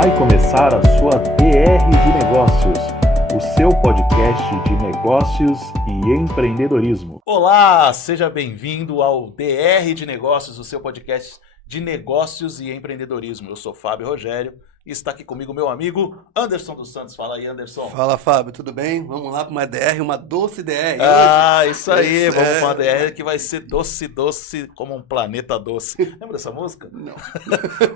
Vai começar a sua DR de Negócios, o seu podcast de negócios e empreendedorismo. Olá, seja bem-vindo ao DR de Negócios, o seu podcast de negócios e empreendedorismo. Eu sou Fábio Rogério e está aqui comigo meu amigo Anderson dos Santos. Fala aí, Anderson. Fala, Fábio, tudo bem? Vamos lá para uma DR, uma doce DR Ah, hoje. isso aí, vamos para uma DR que vai ser doce, doce como um planeta doce. Lembra dessa música? Não.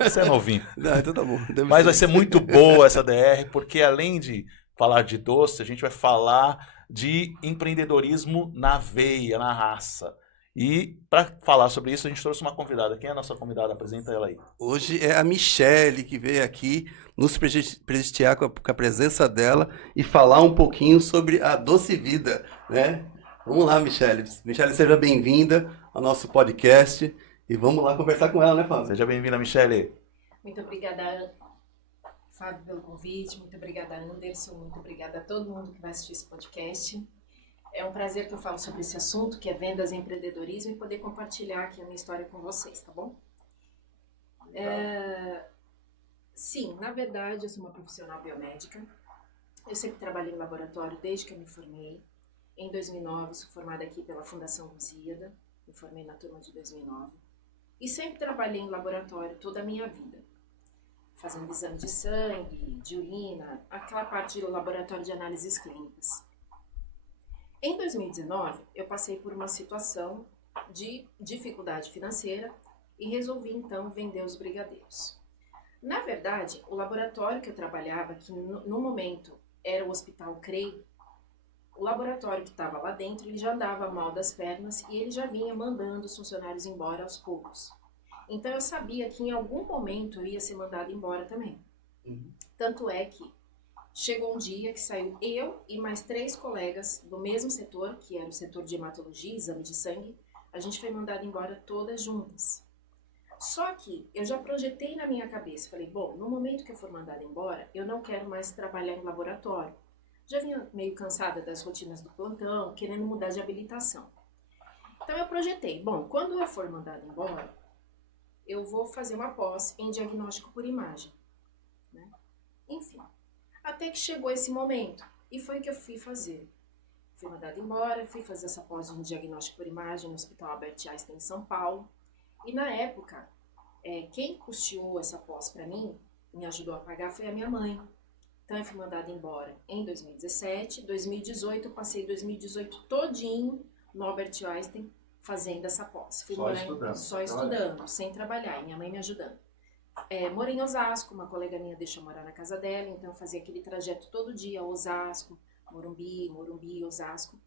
Você é novinho. Não, então tá bom. Mas vai ser muito boa essa DR, porque além de falar de doce, a gente vai falar de empreendedorismo na veia, na raça. E para falar sobre isso, a gente trouxe uma convidada. Quem é a nossa convidada? Apresenta ela aí. Hoje é a Michele que veio aqui nos prestigiar com a presença dela e falar um pouquinho sobre a doce vida, né? Vamos lá, Michele. Michele, seja bem-vinda ao nosso podcast e vamos lá conversar com ela, né, Fábio? Seja bem-vinda, Michele. Muito obrigada, Fábio, pelo convite. Muito obrigada, Anderson. Muito obrigada a todo mundo que vai assistir esse podcast. É um prazer que eu falo sobre esse assunto, que é vendas e empreendedorismo, e poder compartilhar aqui a minha história com vocês, tá bom? Sim, na verdade, eu sou uma profissional biomédica. Eu sempre trabalhei em laboratório desde que eu me formei. Em 2009, sou formada aqui pela Fundação Lusíada. Me formei na turma de 2009. E sempre trabalhei em laboratório toda a minha vida. Fazendo exame de sangue, de urina, aquela parte do laboratório de análises clínicas. Em 2019, eu passei por uma situação de dificuldade financeira e resolvi então vender os brigadeiros. Na verdade, o laboratório que eu trabalhava, que no momento era o Hospital CREI, o laboratório que estava lá dentro, ele já andava mal das pernas e ele já vinha mandando os funcionários embora aos poucos. Então eu sabia que em algum momento eu ia ser mandado embora também. Tanto é que chegou um dia que saiu eu e mais 3 colegas do mesmo setor, que era o setor de hematologia, exame de sangue. A gente foi mandado embora todas juntas. Só que eu já projetei na minha cabeça, falei, bom, no momento que eu for mandada embora, eu não quero mais trabalhar em laboratório. Já vinha meio cansada das rotinas do plantão, querendo mudar de habilitação. Então eu projetei, bom, quando eu for mandada embora, eu vou fazer uma pós em diagnóstico por imagem, né? Enfim. Até que chegou esse momento, e foi o que eu fui fazer. Fui mandada embora, fui fazer essa pós em diagnóstico por imagem no Hospital Albert Einstein, em São Paulo. E na época, quem custeou essa pós para mim, me ajudou a pagar, foi a minha mãe. Então eu fui mandada embora em 2017, 2018, eu passei 2018 todinho no Albert Einstein fazendo essa pós. Fui só estudando, sem trabalhar, e minha mãe me ajudando. Morei em Osasco, uma colega minha deixou morar na casa dela, então eu fazia aquele trajeto todo dia, Osasco, Morumbi, Osasco,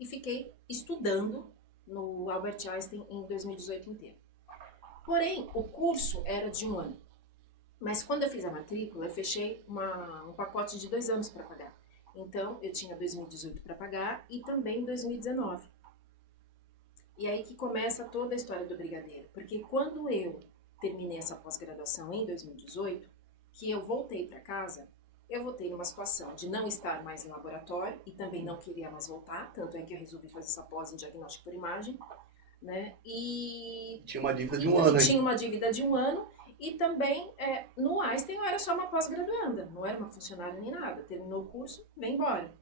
e fiquei estudando no Albert Einstein em 2018 inteiro. Porém, o curso era de 1 ano, mas quando eu fiz a matrícula, eu fechei um pacote de 2 anos para pagar. Então, eu tinha 2018 para pagar e também 2019. E aí que começa toda a história do brigadeiro, porque quando eu terminei essa pós-graduação em 2018, que eu voltei para casa, eu voltei numa situação de não estar mais em laboratório e também não queria mais voltar, tanto é que eu resolvi fazer essa pós em diagnóstico por imagem, né? E tinha uma dívida de 1 ano. Tinha uma dívida de 1 ano e também no Einstein eu era só uma pós-graduanda, não era uma funcionária nem nada. Terminou o curso, vem embora.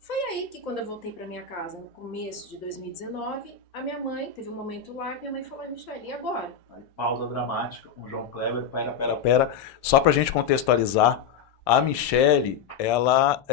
Foi aí que quando eu voltei para minha casa, no começo de 2019, a minha mãe, teve um momento lá que minha mãe falou, Michele, e agora? Pausa dramática com o João Kleber. Pera. Só pra gente contextualizar, a Michele, ela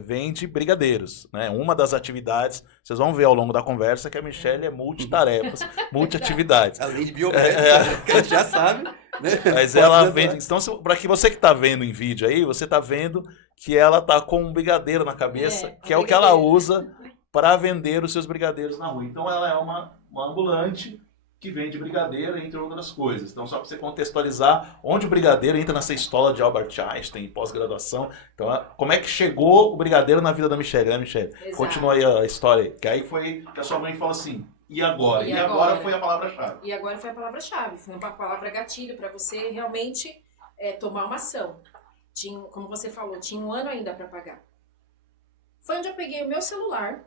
vende brigadeiros, né? Uma das atividades, vocês vão ver ao longo da conversa que a Michele é multitarefas, multiatividades. Além de biomédica, que a gente já sabe, né? Mas ela vende. Então, para que você que está vendo em vídeo aí, você está vendo que ela tá com um brigadeiro na cabeça, que é o que ela usa para vender os seus brigadeiros na rua. Então, ela é uma ambulante que vende brigadeiro, entre outras coisas. Então, só para você contextualizar onde o brigadeiro entra nessa história de Albert Einstein, pós-graduação. Então, como é que chegou o brigadeiro na vida da Michele, né, Michele? Exato. Continua aí a história. Que aí foi que a sua mãe falou assim, e agora? E agora foi a palavra-chave. E agora foi a palavra-chave, foi uma palavra gatilho para você realmente tomar uma ação. Como você falou, tinha 1 ano ainda para pagar. Foi onde eu peguei o meu celular.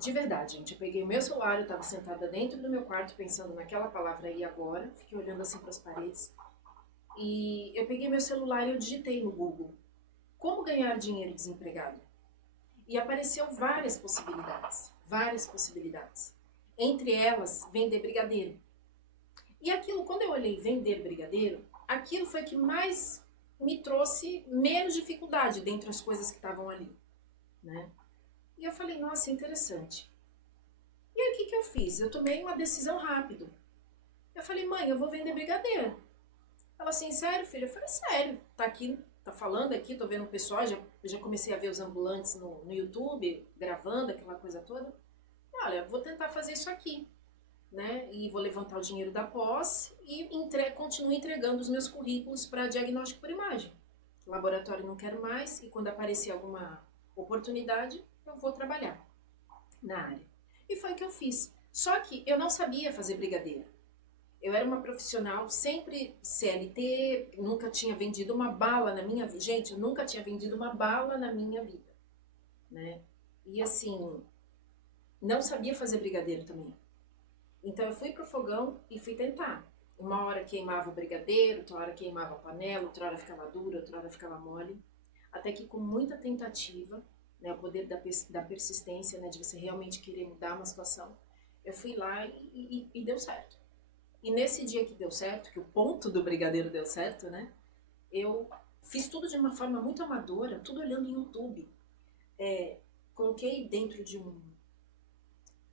De verdade, gente, eu peguei o meu celular, eu estava sentada dentro do meu quarto pensando naquela palavra e agora, fiquei olhando assim para as paredes E eu peguei meu celular e eu digitei no Google como ganhar dinheiro desempregado. E apareceu várias possibilidades. Entre elas, vender brigadeiro. E aquilo, quando eu olhei vender brigadeiro, aquilo foi o que mais me trouxe menos dificuldade dentre as coisas que estavam ali, né? E eu falei, nossa, interessante. E aí o que eu fiz? Eu tomei uma decisão rápido. Eu falei, mãe, eu vou vender brigadeiro. Ela assim, sério, filha? Eu falei, sério. Tá aqui, tá falando aqui, tô vendo o pessoal, já comecei a ver os ambulantes no YouTube, gravando aquela coisa toda. Olha, vou tentar fazer isso aqui, né? E vou levantar o dinheiro da pós e continuo entregando os meus currículos para diagnóstico por imagem. Laboratório não quero mais e quando aparecer alguma oportunidade, eu vou trabalhar na área. E foi o que eu fiz. Só que eu não sabia fazer brigadeiro. Eu era uma profissional sempre CLT, nunca tinha vendido uma bala na minha vida. Gente, eu nunca tinha vendido uma bala na minha vida, né? E assim, não sabia fazer brigadeiro também. Então eu fui pro fogão e fui tentar. Uma hora queimava o brigadeiro, outra hora queimava a panela, outra hora ficava dura, outra hora ficava mole. Até que com muita tentativa, né, o poder da persistência, né, de você realmente querer mudar uma situação, eu fui lá e deu certo. E nesse dia que deu certo, que o ponto do brigadeiro deu certo, né, eu fiz tudo de uma forma muito amadora, tudo olhando no YouTube. Coloquei dentro de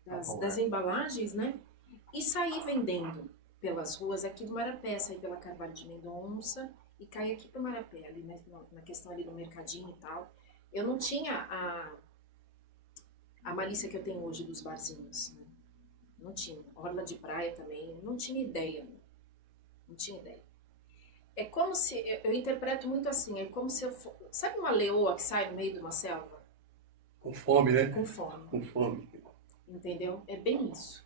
das embalagens, né, e saí vendendo pelas ruas aqui do Marapé, saí pela Carvalho de Mendonça e caí aqui pro Marapé, ali, né, na questão ali do mercadinho e tal. Eu não tinha a malícia que eu tenho hoje dos barzinhos, né? Não tinha. Orla de praia também, não tinha ideia. Não tinha ideia. É como se, eu interpreto muito assim, é como se eu fosse, sabe uma leoa que sai no meio de uma selva? Com fome, né? Com fome. Com fome. Entendeu? É bem isso.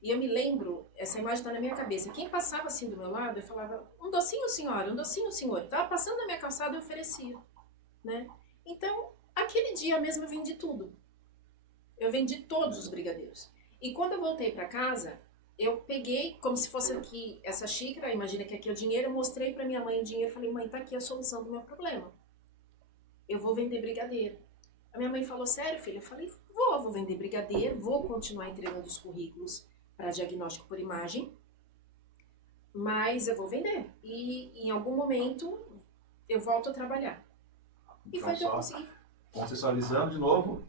E eu me lembro, essa imagem está na minha cabeça, quem passava assim do meu lado, eu falava, um docinho, senhora, um docinho, senhor. Estava passando na minha calçada, eu oferecia, né? Então, aquele dia mesmo eu vendi tudo. Eu vendi todos os brigadeiros. E quando eu voltei para casa, eu peguei, como se fosse aqui essa xícara, imagina que aqui é o dinheiro, eu mostrei para minha mãe o dinheiro, falei, mãe, tá aqui a solução do meu problema. Eu vou vender brigadeiro. A minha mãe falou, sério, filha? Eu falei, vou vender brigadeiro, vou continuar entregando os currículos para diagnóstico por imagem, mas eu vou vender. E em algum momento eu volto a trabalhar. E foi que eu consegui. Contextualizando de novo,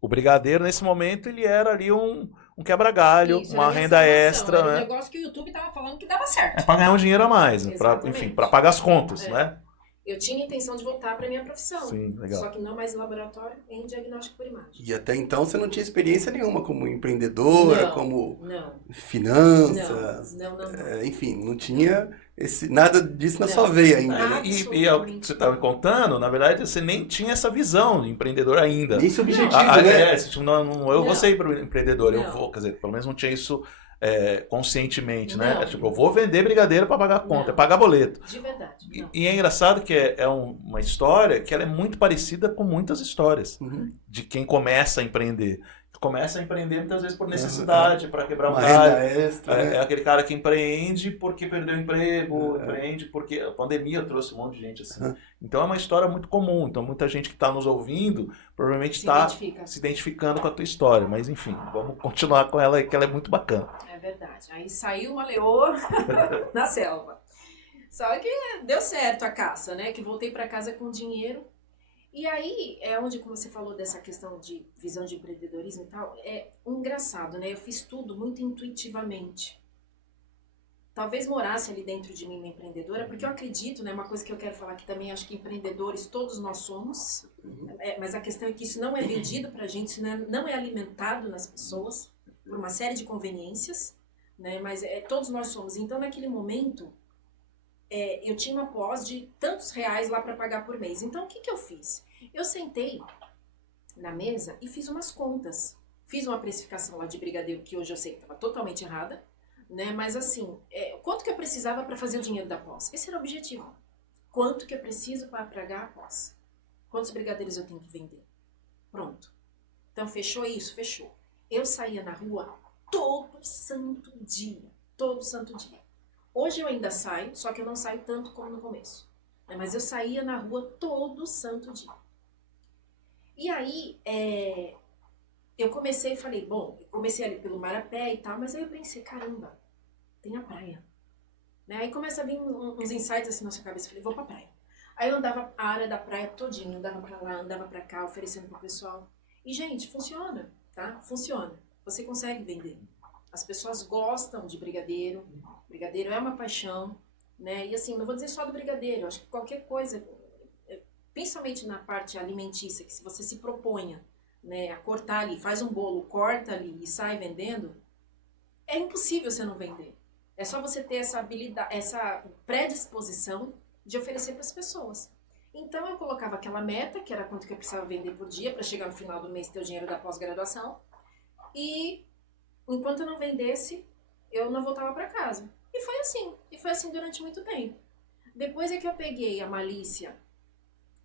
o brigadeiro nesse momento ele era ali um quebra-galho, Isso, uma era renda extra, era né? um negócio que o YouTube tava falando que dava certo. Para ganhar um dinheiro a mais, né? Exatamente. Para pagar as contas, É. né? Eu tinha a intenção de voltar para minha profissão. Sim, legal. Só que não mais em laboratório, em diagnóstico por imagem. E até então você não tinha experiência nenhuma como empreendedora, Não, como não. finanças, Não. enfim, não tinha nada disso na Não. sua veia ainda. Ah, E é o que você estava me contando, na verdade, você nem tinha essa visão de empreendedor ainda. Nem esse objetivo, né? Eu vou ser empreendedor, eu Não. vou, quer dizer, pelo menos não tinha isso conscientemente, né? Não. É tipo, eu vou vender brigadeiro para pagar a conta, Não. é pagar boleto. De verdade. Não. E é engraçado que é uma história que ela é muito parecida com muitas histórias Uhum. de quem começa a empreender. Começa a empreender muitas vezes por necessidade, para quebrar um Uma galho. renda extra, né? É aquele cara que empreende porque perdeu o emprego, empreende porque a pandemia trouxe um monte de gente assim. Então é uma história muito comum. Então muita gente que está nos ouvindo provavelmente está se identificando com a tua história. Mas enfim, vamos continuar com ela, que ela é muito bacana. É verdade. Aí saiu uma leoa na selva. Só que deu certo a caça, né? Que voltei para casa com dinheiro. E aí é onde, como você falou dessa questão de visão de empreendedorismo e tal, é engraçado, né? Eu fiz tudo muito intuitivamente. Talvez morasse ali dentro de mim uma empreendedora, porque eu acredito, né? Uma coisa que eu quero falar aqui também, acho que empreendedores todos nós somos, mas a questão é que isso não é vendido pra gente, isso não é alimentado nas pessoas, por uma série de conveniências, né? Mas todos nós somos. Então, naquele momento, eu tinha uma pós de tantos reais lá para pagar por mês. Então, o que eu fiz? Eu sentei na mesa e fiz umas contas. Fiz uma precificação lá de brigadeiro, que hoje eu sei que estava totalmente errada, né? Mas assim, quanto que eu precisava para fazer o dinheiro da pós? Esse era o objetivo. Quanto que eu preciso para pagar a pós? Quantos brigadeiros eu tenho que vender? Pronto. Então, fechou isso? Fechou. Eu saía na rua todo santo dia. Todo santo dia. Hoje eu ainda saio, só que eu não saio tanto como no começo. Né? Mas eu saía na rua todo santo dia. E aí, eu comecei e falei, bom, eu comecei ali pelo Marapé e tal, mas aí eu pensei, caramba, tem a praia. Né? Aí começa a vir uns insights assim na sua cabeça, eu falei, vou pra praia. Aí eu andava a área da praia todinha, andava pra lá, andava pra cá, oferecendo pro pessoal. E, gente, funciona, tá? Funciona. Você consegue vender. As pessoas gostam de brigadeiro. Brigadeiro é uma paixão, né? E assim, não vou dizer só do brigadeiro, acho que qualquer coisa, principalmente na parte alimentícia, que se você se proponha, né, a cortar ali, faz um bolo, corta ali e sai vendendo, é impossível você não vender. É só você ter essa habilidade, essa predisposição de oferecer para as pessoas. Então eu colocava aquela meta, que era quanto que eu precisava vender por dia, para chegar no final do mês ter o dinheiro da pós-graduação. E enquanto eu não vendesse, eu não voltava para casa. E foi assim durante muito tempo. Depois é que eu peguei a malícia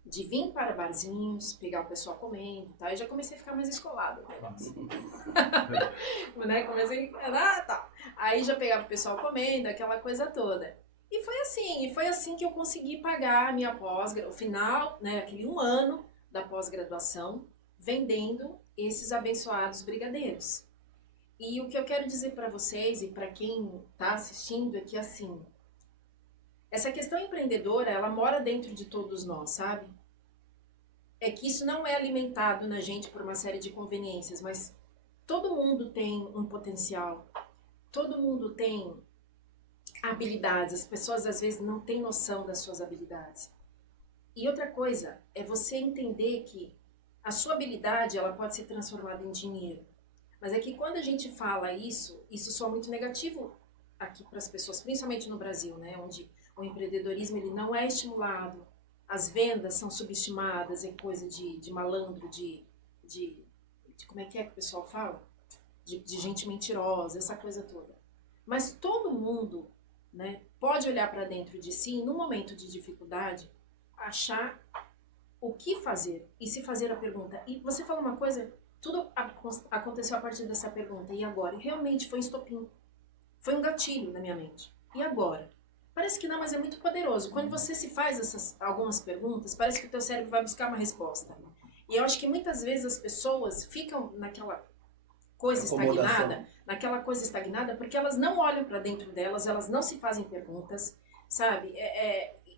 de vir para barzinhos, pegar o pessoal comendo, tá? Eu já comecei a ficar mais escolada o negócio. Né? Comecei tá. Aí já pegava o pessoal comendo, aquela coisa toda. E foi assim que eu consegui pagar a minha o final, né, aquele 1 ano da pós-graduação, vendendo esses abençoados brigadeiros. E o que eu quero dizer para vocês e para quem está assistindo é que, assim, essa questão empreendedora, ela mora dentro de todos nós, sabe? É que isso não é alimentado na gente por uma série de conveniências, mas todo mundo tem um potencial, todo mundo tem habilidades, as pessoas às vezes não têm noção das suas habilidades. E outra coisa é você entender que a sua habilidade, ela pode ser transformada em dinheiro. Mas é que quando a gente fala isso soa muito negativo aqui para as pessoas, principalmente no Brasil, né, onde o empreendedorismo ele não é estimulado, as vendas são subestimadas, é coisa de malandro, de como é que o pessoal fala? De gente mentirosa, essa coisa toda. Mas todo mundo, né, pode olhar para dentro de si e, no momento de dificuldade, achar o que fazer e se fazer a pergunta. E você fala uma coisa, tudo aconteceu a partir dessa pergunta. E agora? E realmente foi um estopim. Foi um gatilho na minha mente. E agora? Parece que não, mas é muito poderoso. Quando você se faz algumas perguntas, parece que o teu cérebro vai buscar uma resposta. E eu acho que muitas vezes as pessoas ficam naquela coisa estagnada, porque elas não olham para dentro delas, elas não se fazem perguntas, sabe?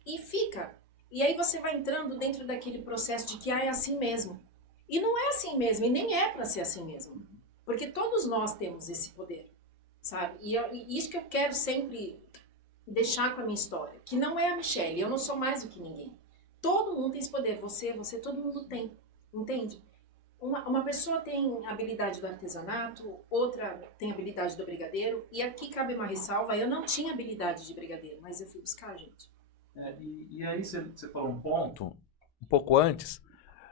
E fica. E aí você vai entrando dentro daquele processo de que é assim mesmo. E não é assim mesmo, e nem é para ser assim mesmo. Porque todos nós temos esse poder, sabe? E isso que eu quero sempre deixar com a minha história, que não é a Michelle, eu não sou mais do que ninguém. Todo mundo tem esse poder, você, todo mundo tem, entende? Uma pessoa tem habilidade do artesanato, outra tem habilidade do brigadeiro, e aqui cabe uma ressalva, eu não tinha habilidade de brigadeiro, mas eu fui buscar, gente. E aí você falou um ponto, um pouco antes,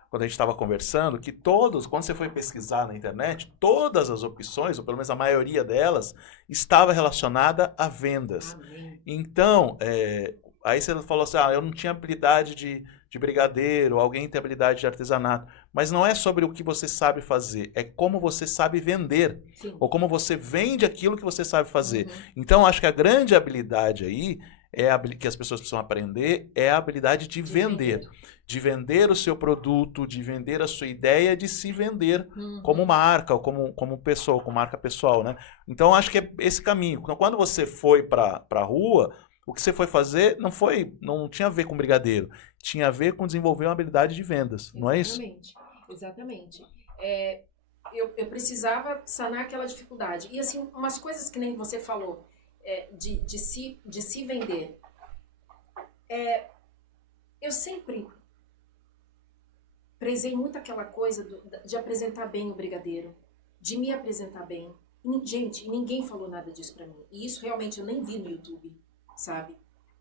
quando a gente estava conversando, que quando você foi pesquisar na internet, todas as opções, ou pelo menos a maioria delas, estava relacionada a vendas. Amém. Então, aí você falou assim, eu não tinha habilidade de brigadeiro, alguém tem habilidade de artesanato. Mas não é sobre o que você sabe fazer, é como você sabe vender. Sim. Ou como você vende aquilo que você sabe fazer. Uhum. Então, acho que a grande habilidade aí, que as pessoas precisam aprender, é a habilidade de vender. De vender o seu produto, de vender a sua ideia, de se vender como marca, ou como pessoa, como marca pessoal, né? Então, acho que é esse caminho. Então, quando você foi para a rua, o que você foi fazer não tinha a ver com brigadeiro, tinha a ver com desenvolver uma habilidade de vendas, não é isso? Exatamente. Eu precisava sanar aquela dificuldade. E assim, umas coisas que nem você falou, de se vender. Eu sempre prezei muito aquela coisa de apresentar bem o brigadeiro, de me apresentar bem. Gente, ninguém falou nada disso pra mim. E isso realmente eu nem vi no YouTube, sabe?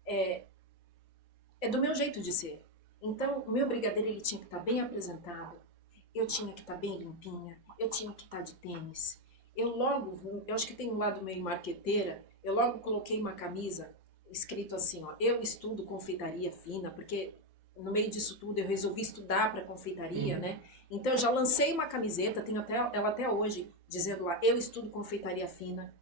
É do meu jeito de ser. Então, o meu brigadeiro ele tinha que estar bem apresentado, eu tinha que estar bem limpinha, eu tinha que estar de tênis. Eu acho que tem um lado meio marqueteira, eu logo coloquei uma camisa escrito assim, ó, eu estudo confeitaria fina, porque no meio disso tudo eu resolvi estudar para confeitaria, né? Então eu já lancei uma camiseta, tenho ela até hoje, dizendo lá, eu estudo confeitaria fina,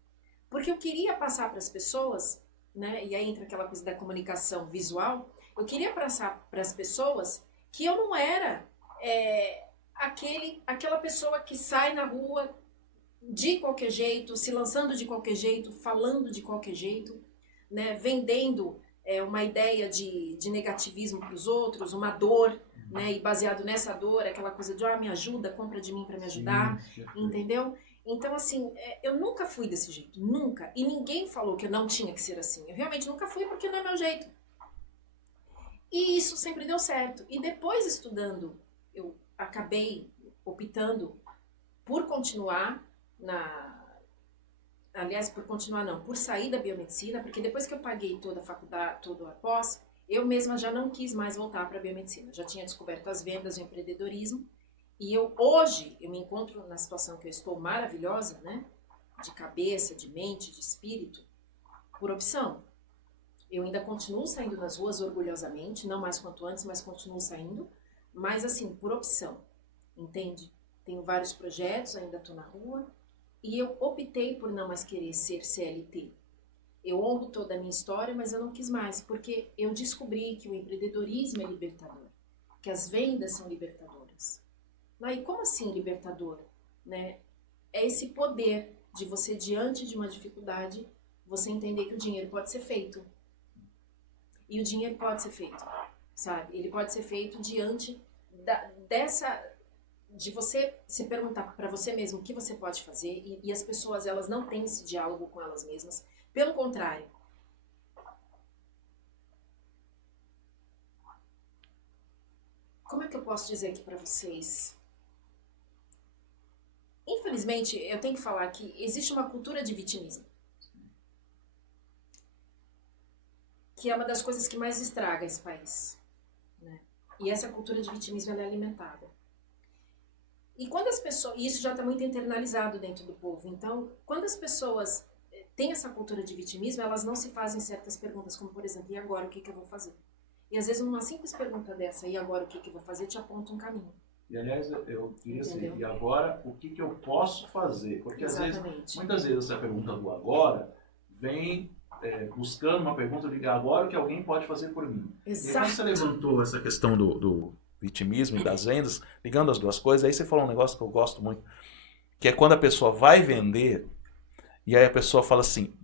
porque eu queria passar para as pessoas né? E aí entra aquela coisa da comunicação visual. Eu queria passar para as pessoas que eu não era aquela pessoa que sai na rua de qualquer jeito, se lançando de qualquer jeito, falando de qualquer jeito, né? Vendendo uma ideia de negativismo para os outros, uma dor, né? E baseado nessa dor, aquela coisa de me ajuda, compra de mim para me ajudar, entendeu? Então, assim, eu nunca fui desse jeito, nunca. E ninguém falou que eu não tinha que ser assim. Eu realmente nunca fui porque não é meu jeito. E isso sempre deu certo. E depois, estudando, eu acabei optando por continuar por sair da biomedicina, porque depois que eu paguei toda a faculdade, toda a pós, eu mesma já não quis mais voltar para a biomedicina. Já tinha descoberto as vendas e o empreendedorismo. E hoje, eu me encontro na situação que eu estou maravilhosa, né? De cabeça, de mente, de espírito, por opção. Eu ainda continuo saindo nas ruas orgulhosamente, não mais quanto antes, mas continuo saindo. Mas assim, por opção, entende? Tenho vários projetos, ainda estou na rua. E eu optei por não mais querer ser CLT. Eu honro toda a minha história, mas eu não quis mais, porque eu descobri que o empreendedorismo é libertador, que as vendas são libertadoras. E como assim libertador? Né? É esse poder de você, diante de uma dificuldade, você entender que o dinheiro pode ser feito. E o dinheiro pode ser feito, sabe? Ele pode ser feito diante de você se perguntar para você mesmo o que você pode fazer, e as pessoas, elas não têm esse diálogo com elas mesmas. Pelo contrário. Como é que eu posso dizer aqui para vocês? Infelizmente, eu tenho que falar que existe uma cultura de vitimismo, que é uma das coisas que mais estraga esse país, né? E essa cultura de vitimismo, ela é alimentada. E quando as pessoas... E isso já está muito internalizado dentro do povo. Então, quando as pessoas têm essa cultura de vitimismo, elas não se fazem certas perguntas, como, por exemplo, e agora o que eu vou fazer? E às vezes uma simples pergunta dessa, e agora o que eu vou fazer, te aponta um caminho. E aliás, eu queria assim, e agora o que eu posso fazer? Porque às vezes, muitas vezes essa pergunta do agora vem buscando uma pergunta de agora o que alguém pode fazer por mim. Exato. E quando você levantou essa questão do vitimismo e das vendas, ligando as duas coisas, aí você falou um negócio que eu gosto muito, que é quando a pessoa vai vender, e aí a pessoa fala assim,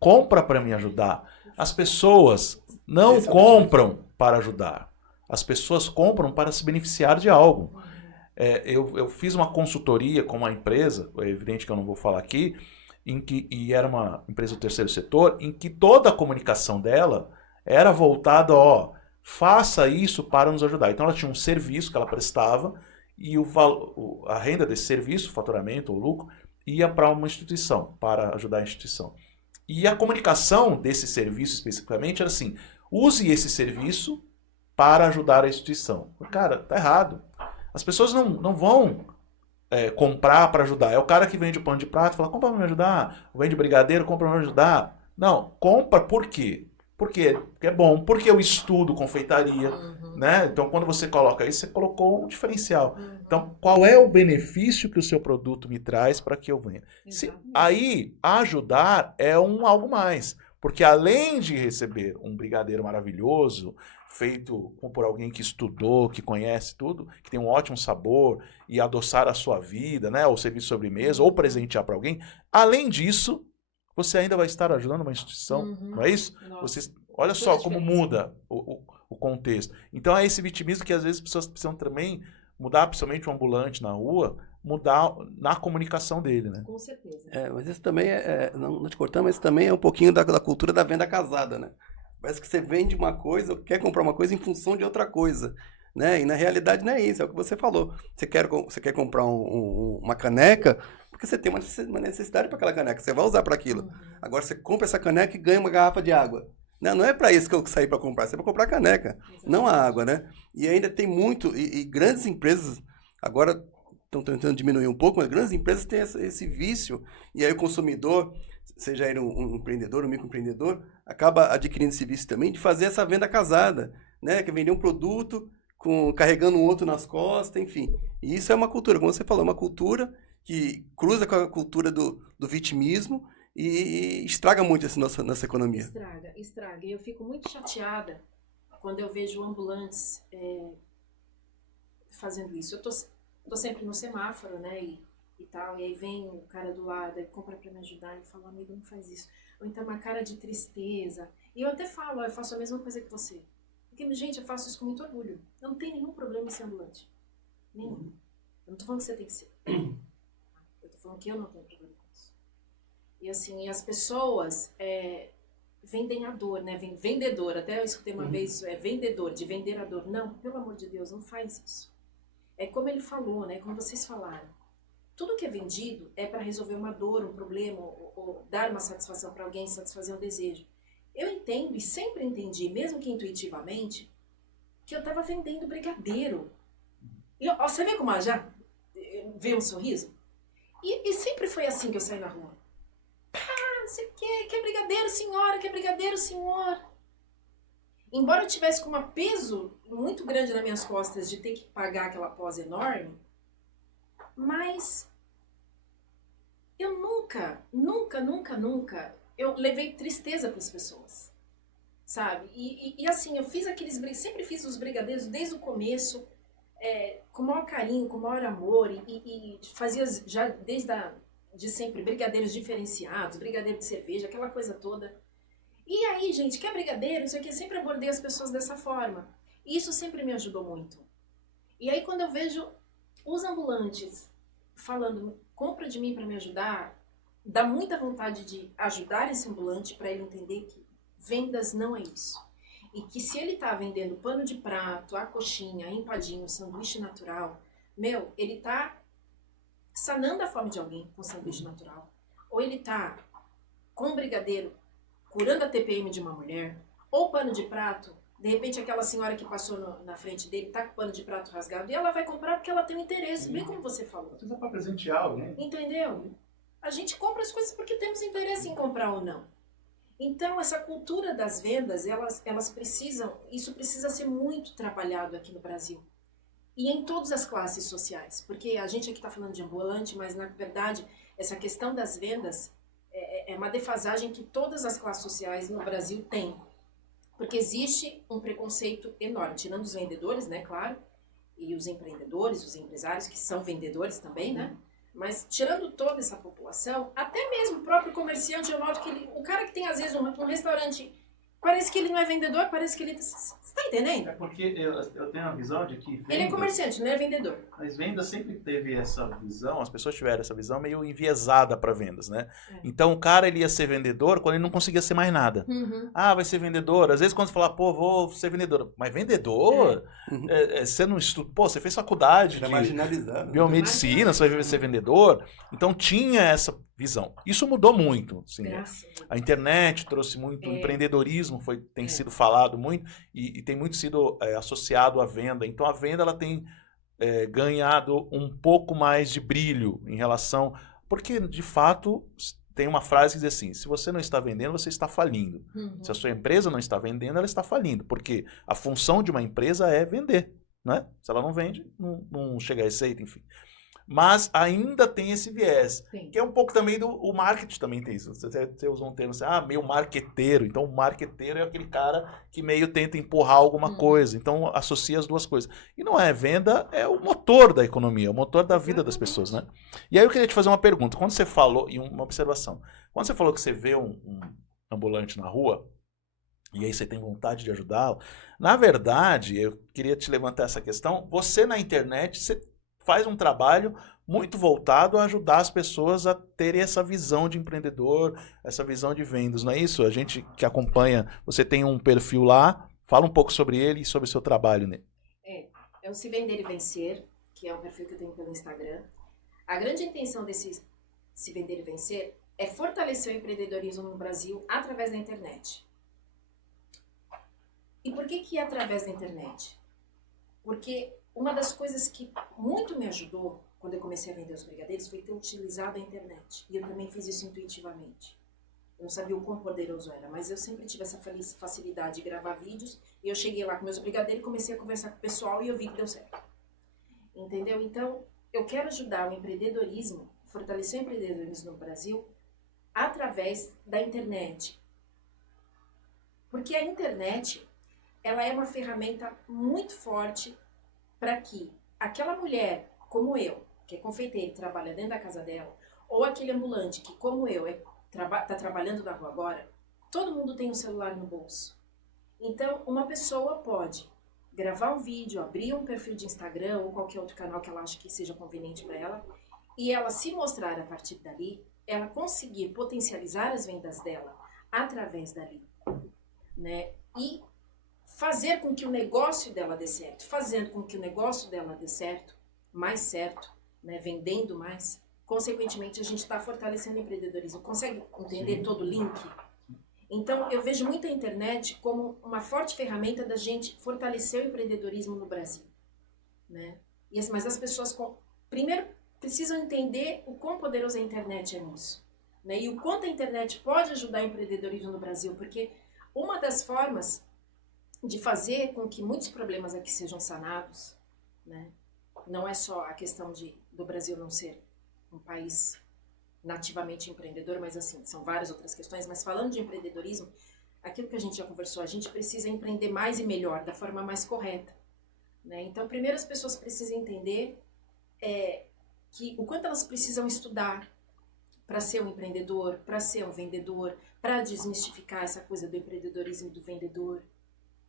compra para me ajudar. As pessoas não compram para ajudar. As pessoas compram para se beneficiar de algo. Eu fiz uma consultoria com uma empresa, é evidente que eu não vou falar aqui, e era uma empresa do terceiro setor, em que toda a comunicação dela era voltada, faça isso para nos ajudar. Então ela tinha um serviço que ela prestava, e a renda desse serviço, o faturamento, o lucro, ia para uma instituição, para ajudar a instituição. E a comunicação desse serviço especificamente era assim, use esse serviço para ajudar a instituição. Cara, tá errado. As pessoas não vão comprar para ajudar. É o cara que vende pão de prato, fala, compra para me ajudar. Vende brigadeiro, compra para me ajudar. Não, compra por quê? Porque é bom, porque eu estudo confeitaria, né? Então, quando você coloca isso, você colocou um diferencial. Então, qual é o benefício que o seu produto me traz para que eu venha? Aí, ajudar é algo mais. Porque além de receber um brigadeiro maravilhoso, feito por alguém que estudou, que conhece tudo, que tem um ótimo sabor, e adoçar a sua vida, né? Ou servir de sobremesa, ou presentear para alguém, além disso, você ainda vai estar ajudando uma instituição, não é isso? Olha só como muda o contexto. Então é esse vitimismo que às vezes as pessoas precisam também mudar, principalmente o ambulante na rua, mudar na comunicação dele, né? Com certeza. Mas isso também não te cortando, mas também é um pouquinho da cultura da venda casada, né? Parece que você vende uma coisa, quer comprar uma coisa em função de outra coisa, né? E na realidade não é isso, é o que você falou. Você quer comprar uma caneca porque você tem uma necessidade para aquela caneca, você vai usar para aquilo. Agora você compra essa caneca e ganha uma garrafa de água. Não é para isso que eu saí para comprar, você vai comprar a caneca, não a água, né? E ainda tem muito, e grandes empresas, agora estão tentando diminuir um pouco, mas grandes empresas têm esse vício, e aí o consumidor, seja ele um empreendedor, um microempreendedor, acaba adquirindo esse vício também de fazer essa venda casada, né? Que é vender um produto carregando um outro nas costas, enfim. E isso é uma cultura, como você falou, uma cultura que cruza com a cultura do vitimismo, e estraga muito essa nossa economia. Estraga. E eu fico muito chateada quando eu vejo ambulantes fazendo isso. Eu tô sempre no semáforo, né, e tal, e aí vem o cara do lado, aí compra pra me ajudar e fala, amigo, não faz isso. Ou então uma cara de tristeza. E eu até falo, eu faço a mesma coisa que você. Porque, gente, eu faço isso com muito orgulho. Eu não tenho nenhum problema em ser ambulante. Nenhum. Eu não tô falando que você tem que ser. Eu tô falando que eu não tenho problema com isso. E assim, as pessoas vendem a dor, né? Vendedor. Até eu escutei uma vez, vendedor, de vender a dor. Não, pelo amor de Deus, não faz isso. É como ele falou, né? Como vocês falaram. Tudo que é vendido é para resolver uma dor, um problema, ou dar uma satisfação para alguém, satisfazer um desejo. Eu entendo e sempre entendi, mesmo que intuitivamente, que eu estava vendendo brigadeiro. E você vê como ela já vê um sorriso? E sempre foi assim que eu saí na rua. Não sei o que, quer brigadeiro, senhora, quer brigadeiro, senhor. Embora eu tivesse com um peso muito grande nas minhas costas de ter que pagar aquela pós enorme, mas eu nunca, eu levei tristeza para as pessoas, sabe? E assim, eu fiz sempre fiz os brigadeiros desde o começo, com o maior carinho, com o maior amor, e fazia já de sempre brigadeiros diferenciados, brigadeiro de cerveja, aquela coisa toda. E aí, gente, quer brigadeiro, isso aqui, eu sempre abordei as pessoas dessa forma. E isso sempre me ajudou muito. E aí, quando eu vejo os ambulantes falando, compra de mim para me ajudar, dá muita vontade de ajudar esse ambulante para ele entender que vendas não é isso. E que se ele tá vendendo pano de prato, a coxinha, empadinho, sanduíche natural, ele tá sanando a fome de alguém com sanduíche natural. Ou ele tá com um brigadeiro curando a TPM de uma mulher, ou pano de prato, de repente aquela senhora que passou na frente dele tá com o pano de prato rasgado e ela vai comprar porque ela tem interesse, bem como você falou. Precisa para presentear alguém. Entendeu? A gente compra as coisas porque temos interesse em comprar ou não. Então, essa cultura das vendas, elas precisam, isso precisa ser muito trabalhado aqui no Brasil. E em todas as classes sociais. Porque a gente aqui está falando de ambulante, mas na verdade, essa questão das vendas é uma defasagem que todas as classes sociais no Brasil têm. Porque existe um preconceito enorme, tirando os vendedores, né, claro, e os empreendedores, os empresários, que são vendedores também, né? Mas tirando toda essa população, até mesmo o próprio comerciante, eu noto que o cara que tem às vezes um restaurante, parece que ele não é vendedor, parece que ele... Você tá entendendo? É porque eu tenho a visão de que vendas, ele é comerciante, não é vendedor. Mas vendas sempre teve essa visão, as pessoas tiveram essa visão meio enviesada para vendas, né? Então o cara ele ia ser vendedor quando ele não conseguia ser mais nada. Ah, vai ser vendedor. Às vezes quando você fala, pô, vou ser vendedor. Mas vendedor? Você não estuda. Pô, você fez faculdade de marginalizado, biomedicina, você vai ser vendedor. Então tinha essa visão. Isso mudou muito. Assim, a internet trouxe muito, o empreendedorismo tem sido falado muito e tem muito sido associado à venda. Então a venda ela tem ganhado um pouco mais de brilho em relação... Porque, de fato, tem uma frase que diz assim, se você não está vendendo, você está falindo. Se a sua empresa não está vendendo, ela está falindo. Porque a função de uma empresa é vender. Né? Se ela não vende, não chega a receita, enfim. Mas ainda tem esse viés, que é um pouco também o marketing também tem isso. Você usou um termo assim, meio marqueteiro. Então, o marqueteiro é aquele cara que meio tenta empurrar alguma coisa. Então, associa as duas coisas. E não é venda, é o motor da economia, o motor da vida das pessoas, né? E aí eu queria te fazer uma pergunta. Quando você falou, e uma observação. Quando você falou que você vê um ambulante na rua, e aí você tem vontade de ajudá-lo, na verdade, eu queria te levantar essa questão, você na internet, você faz um trabalho muito voltado a ajudar as pessoas a terem essa visão de empreendedor, essa visão de vendas, não é isso? A gente que acompanha, você tem um perfil lá, fala um pouco sobre ele e sobre o seu trabalho nele. É o Se Vender e Vencer, que é um perfil que eu tenho pelo Instagram. A grande intenção desse Se Vender e Vencer é fortalecer o empreendedorismo no Brasil através da internet. E por que é através da internet? Porque uma das coisas que muito me ajudou quando eu comecei a vender os brigadeiros foi ter utilizado a internet. E eu também fiz isso intuitivamente. Eu não sabia o quão poderoso era, mas eu sempre tive essa facilidade de gravar vídeos. E eu cheguei lá com meus brigadeiros e comecei a conversar com o pessoal e eu vi que deu certo. Entendeu? Então, eu quero ajudar o empreendedorismo, fortalecer o empreendedorismo no Brasil, através da internet. Porque a internet, ela é uma ferramenta muito forte para que aquela mulher, como eu, que é confeiteira e trabalha dentro da casa dela, ou aquele ambulante que, como eu, está trabalhando na rua agora, todo mundo tem um celular no bolso. Então, uma pessoa pode gravar um vídeo, abrir um perfil de Instagram ou qualquer outro canal que ela acha que seja conveniente para ela, e ela se mostrar a partir dali, ela conseguir potencializar as vendas dela através dali, né? E fazer com que o negócio dela dê certo. Fazendo com que o negócio dela dê certo, mais certo, né? Vendendo mais, consequentemente a gente está fortalecendo o empreendedorismo. Consegue entender todo o link? Então, eu vejo muito a internet como uma forte ferramenta da gente fortalecer o empreendedorismo no Brasil, né? Mas as pessoas, primeiro, precisam entender o quão poderosa a internet é nisso, né? E o quanto a internet pode ajudar o empreendedorismo no Brasil, porque uma das formas de fazer com que muitos problemas aqui sejam sanados, né? Não é só a questão do Brasil não ser um país nativamente empreendedor, mas assim, são várias outras questões, mas falando de empreendedorismo, aquilo que a gente já conversou, a gente precisa empreender mais e melhor, da forma mais correta, né? Então, primeiro as pessoas precisam entender que o quanto elas precisam estudar para ser um empreendedor, para ser um vendedor, para desmistificar essa coisa do empreendedorismo e do vendedor,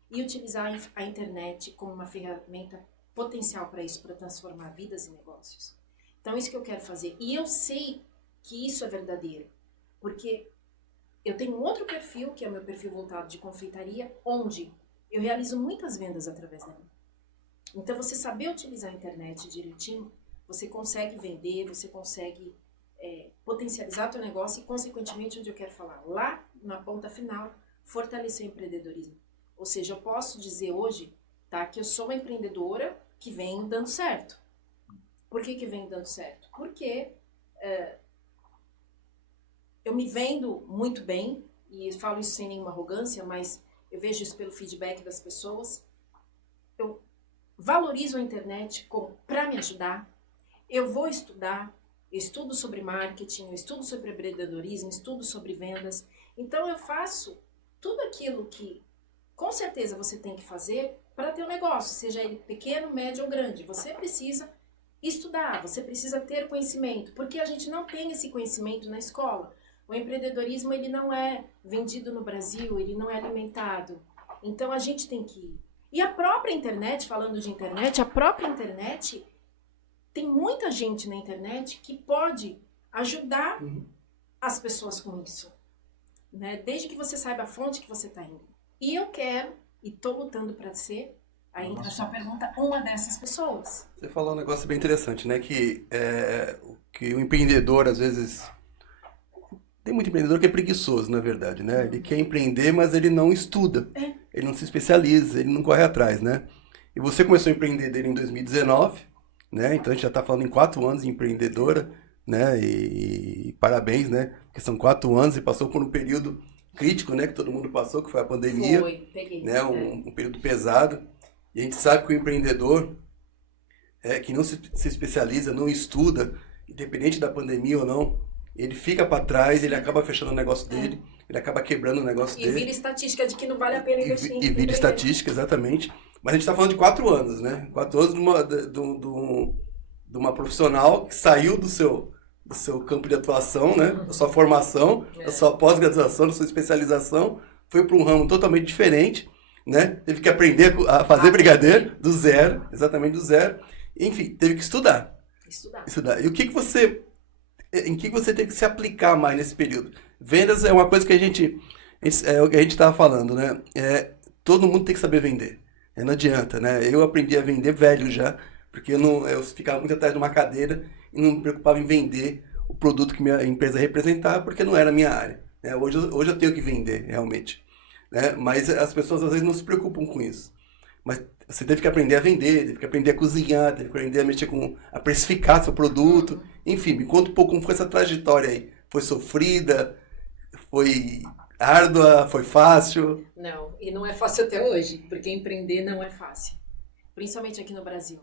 e utilizar a internet como uma ferramenta potencial para isso, para transformar vidas e negócios. Então, isso que eu quero fazer. E eu sei que isso é verdadeiro, porque eu tenho um outro perfil, que é o meu perfil voltado de confeitaria, onde eu realizo muitas vendas através dela. Então, você saber utilizar a internet direitinho, você consegue vender, você consegue potencializar o teu negócio e, consequentemente, onde eu quero falar, lá na ponta final, fortalecer o empreendedorismo. Ou seja, eu posso dizer hoje, tá, que eu sou uma empreendedora que vem dando certo. Por que vem dando certo? Porque eu me vendo muito bem, e falo isso sem nenhuma arrogância, mas eu vejo isso pelo feedback das pessoas. Eu valorizo a internet para me ajudar. Eu vou estudar, eu estudo sobre marketing, eu estudo sobre empreendedorismo, estudo sobre vendas. Então eu faço tudo aquilo que com certeza você tem que fazer para ter um negócio, seja ele pequeno, médio ou grande. Você precisa estudar, você precisa ter conhecimento, porque a gente não tem esse conhecimento na escola. O empreendedorismo, ele não é vendido no Brasil, ele não é alimentado. Então a gente tem que ir. E a própria internet, falando de internet, a própria internet, tem muita gente na internet que pode ajudar as pessoas com isso, né? Desde que você saiba a fonte que você está indo. E eu quero, e estou lutando para ser, aí entra a sua pergunta, uma dessas pessoas. Você falou um negócio bem interessante, né? Que o empreendedor, às vezes... Tem muito empreendedor que é preguiçoso, na verdade, né? Ele quer empreender, mas ele não estuda. Ele não se especializa, ele não corre atrás, né? E você começou a empreender dele em 2019, né? Então a gente já está falando em 4 anos de empreendedora, né? E parabéns, né? Porque são 4 anos e passou por um período crítico, né? Que todo mundo passou, que foi a pandemia. Peguei. Né? Um período pesado. E a gente sabe que o empreendedor que não se especializa, não estuda, independente da pandemia ou não, ele fica para trás, ele acaba fechando o negócio dele, ele acaba quebrando o negócio dele. E vira estatística de que não vale a pena investir. E vira estatística, exatamente. Mas a gente está falando de 4 anos, né? 4 anos de uma profissional que saiu do seu campo de atuação, né? Da sua formação, da sua pós-graduação, da sua especialização, foi para um ramo totalmente diferente, né? Teve que aprender a fazer brigadeiro do zero, exatamente do zero. Enfim, teve que estudar. Estudar. E em que você tem que se aplicar mais nesse período? Vendas é uma coisa que é o que a gente estava falando, né? Todo mundo tem que saber vender. Não adianta, né? Eu aprendi a vender velho já, porque eu ficava muito atrás de uma cadeira e não me preocupava em vender o produto que minha empresa representava, porque não era a minha área, né? Hoje eu tenho que vender, realmente, né? Mas as pessoas às vezes não se preocupam com isso. Mas você teve que aprender a vender, teve que aprender a cozinhar, teve que aprender a mexer a precificar seu produto. Enfim, me conta um pouco como foi essa trajetória aí. Foi sofrida? Foi árdua? Foi fácil? Não, e não é fácil até hoje, porque empreender não é fácil. Principalmente aqui no Brasil.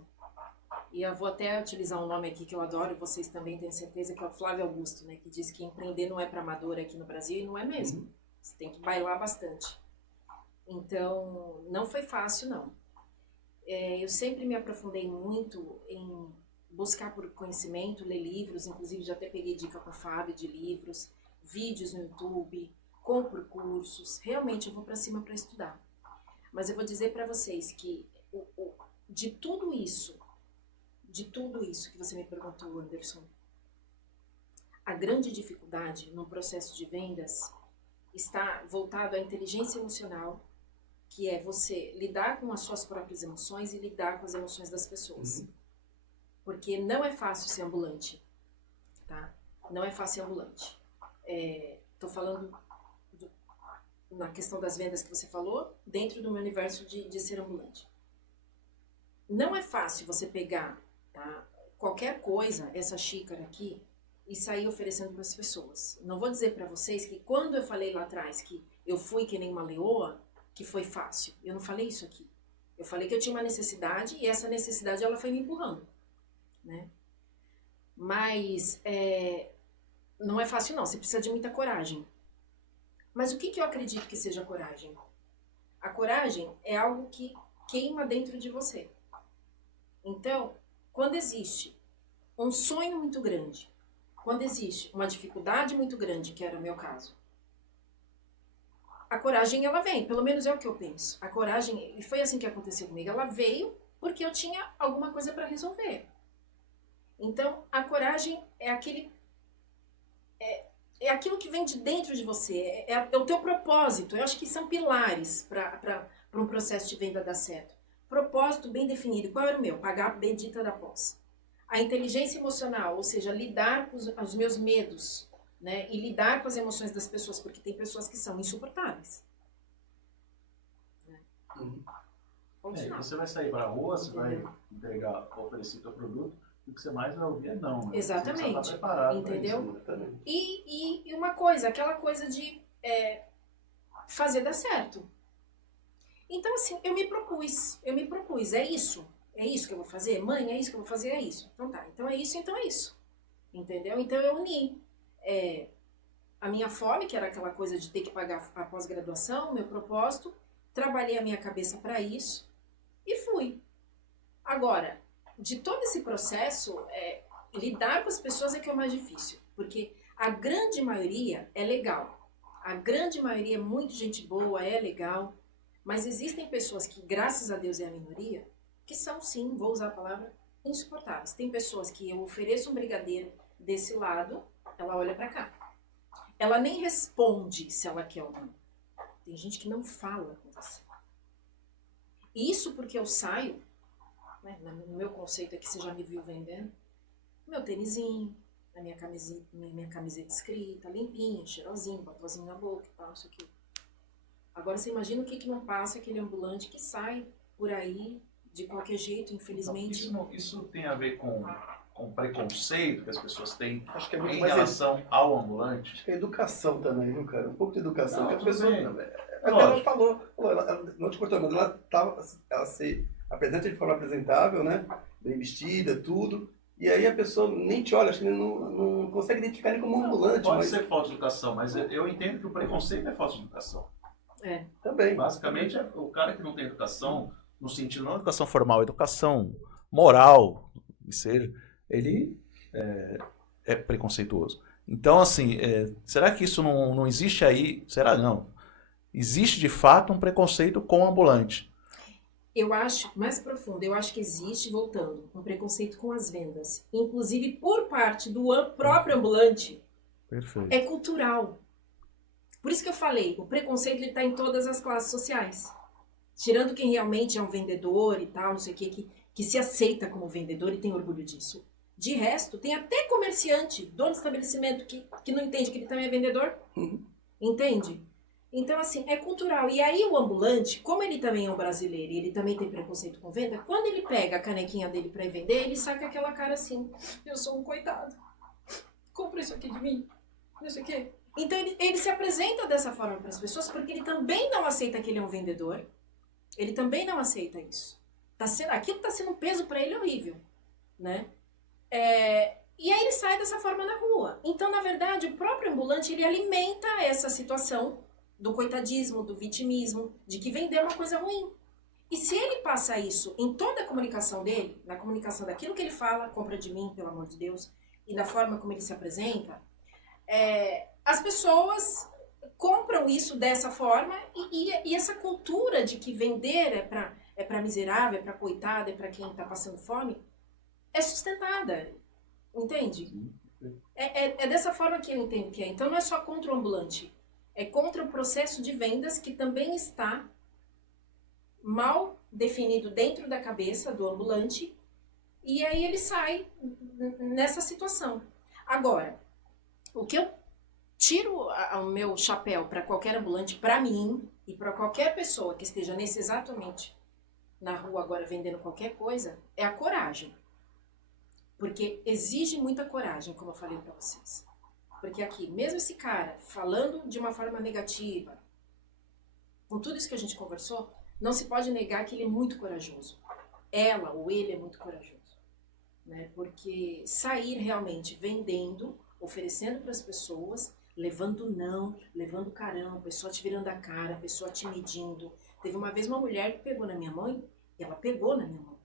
E eu vou até utilizar um nome aqui que eu adoro, vocês também têm certeza, que é o Flávio Augusto, né? Que diz que empreender não é para amador aqui no Brasil, e não é mesmo. Você tem que bailar bastante. Então, não foi fácil, não. Eu sempre me aprofundei muito em buscar por conhecimento, ler livros, inclusive já até peguei dica com o Fábio de livros, vídeos no YouTube, compro cursos, realmente eu vou para cima para estudar. Mas eu vou dizer para vocês que de tudo isso que você me perguntou, Anderson, a grande dificuldade no processo de vendas está voltado à inteligência emocional, que é você lidar com as suas próprias emoções e lidar com as emoções das pessoas. Porque não é fácil ser ambulante, tá? Não é fácil ser ambulante. Tô falando na questão das vendas que você falou, dentro do meu universo de ser ambulante. Não é fácil você pegar, tá, qualquer coisa, essa xícara aqui, e sair oferecendo para as pessoas. Não vou dizer para vocês que quando eu falei lá atrás que eu fui que nem uma leoa, que foi fácil. Eu não falei isso aqui. Eu falei que eu tinha uma necessidade e essa necessidade ela foi me empurrando, né? Mas não é fácil não, você precisa de muita coragem. Mas o que eu acredito que seja coragem? A coragem é algo que queima dentro de você. Então, quando existe um sonho muito grande, quando existe uma dificuldade muito grande, que era o meu caso, a coragem ela vem, pelo menos é o que eu penso. A coragem, e foi assim que aconteceu comigo, ela veio porque eu tinha alguma coisa para resolver. Então, a coragem é aquilo que vem de dentro de você, é o teu propósito. Eu acho que são pilares para um processo de venda dar certo. Propósito bem definido. Qual era o meu? Pagar a bendita da posse. A inteligência emocional, ou seja, lidar com os meus medos, né? E lidar com as emoções das pessoas, porque tem pessoas que são insuportáveis. Né? Você vai sair para a rua, você vai entregar, oferecer seu produto, e o que você mais vai ouvir é não. Né? Exatamente. Você tá preparado, entendeu? Pra isso. E uma coisa, aquela coisa de fazer dar certo. Então, assim, eu me propus, é isso que eu vou fazer? Mãe, é isso que eu vou fazer? É isso. Então tá, então é isso. Entendeu? Então eu uni a minha fome, que era aquela coisa de ter que pagar a pós-graduação, meu propósito, trabalhei a minha cabeça para isso e fui. Agora, de todo esse processo, lidar com as pessoas é que é o mais difícil, porque a grande maioria é legal, a grande maioria é muito gente boa, é legal, mas existem pessoas que, graças a Deus é a minoria, que são sim, vou usar a palavra, insuportáveis. Tem pessoas que eu ofereço um brigadeiro desse lado, ela olha pra cá. Ela nem responde se ela quer ou não. Tem gente que não fala com você. Isso porque eu saio, né, no meu conceito aqui, você já me viu vendendo, meu tênisinho, na minha camiseta escrita, limpinha, cheirosinho, batonzinho na boca e tal, isso aqui. Agora você imagina o que não passa aquele ambulante que sai por aí de qualquer jeito, infelizmente. Isso tem a ver com preconceito que as pessoas têm. Acho que é muito em mais relação ao ambulante. Acho que é educação também, viu, cara? Um pouco de educação. Não, que a pessoa, ela falou, ela não te cortou, mas ela se apresenta de forma apresentável, né? Bem vestida, tudo. E aí a pessoa nem te olha, acho que não consegue identificar nem como um ambulante. Pode ser falta de educação, mas eu entendo que o preconceito é falta de educação. Também. Basicamente, o cara que não tem educação, no sentido não educação formal, educação moral, ele é preconceituoso. Então, assim, será que isso não existe aí? Será não? Existe, de fato, um preconceito com o ambulante. Eu acho, mais profundo, eu acho que existe, voltando, um preconceito com as vendas. Inclusive, por parte do próprio ambulante. Perfeito. É cultural. Por isso que eu falei, o preconceito está em todas as classes sociais. Tirando quem realmente é um vendedor e tal, não sei o que se aceita como vendedor e tem orgulho disso. De resto, tem até comerciante, dono de estabelecimento, que não entende que ele também é vendedor. Entende? Então, assim, é cultural. E aí o ambulante, como ele também é um brasileiro e ele também tem preconceito com venda, quando ele pega a canequinha dele para ir vender, ele saca aquela cara assim, eu sou um coitado. Compra isso aqui de mim. Não sei o quê. Então ele se apresenta dessa forma para as pessoas porque ele também não aceita que ele é um vendedor. Ele também não aceita isso. Aquilo está sendo um peso para ele horrível. né? E aí ele sai dessa forma na rua. Então, na verdade, o próprio ambulante, ele alimenta essa situação do coitadismo, do vitimismo, de que vender é uma coisa ruim. E se ele passa isso em toda a comunicação dele, na comunicação daquilo que ele fala, compra de mim, pelo amor de Deus, e da forma como ele se apresenta, as pessoas compram isso dessa forma e essa cultura de que vender é para miserável, é para coitado, é para quem está passando fome, é sustentada. Entende? É dessa forma que eu entendo que é. Então não é só contra o ambulante, é contra o processo de vendas que também está mal definido dentro da cabeça do ambulante, e aí ele sai nessa situação. Agora, o que eu tiro o meu chapéu para qualquer ambulante, para mim e para qualquer pessoa que esteja nesse exatamente na rua agora vendendo qualquer coisa, é a coragem. Porque exige muita coragem, como eu falei para vocês. Porque aqui, mesmo esse cara falando de uma forma negativa, com tudo isso que a gente conversou, não se pode negar que ele é muito corajoso. Ela ou ele é muito corajoso. Né? Porque sair realmente vendendo, oferecendo para as pessoas, levando não, levando carão, a pessoa te virando a cara, a pessoa te medindo. Teve uma vez uma mulher que pegou na minha mão, e ela pegou na minha mão.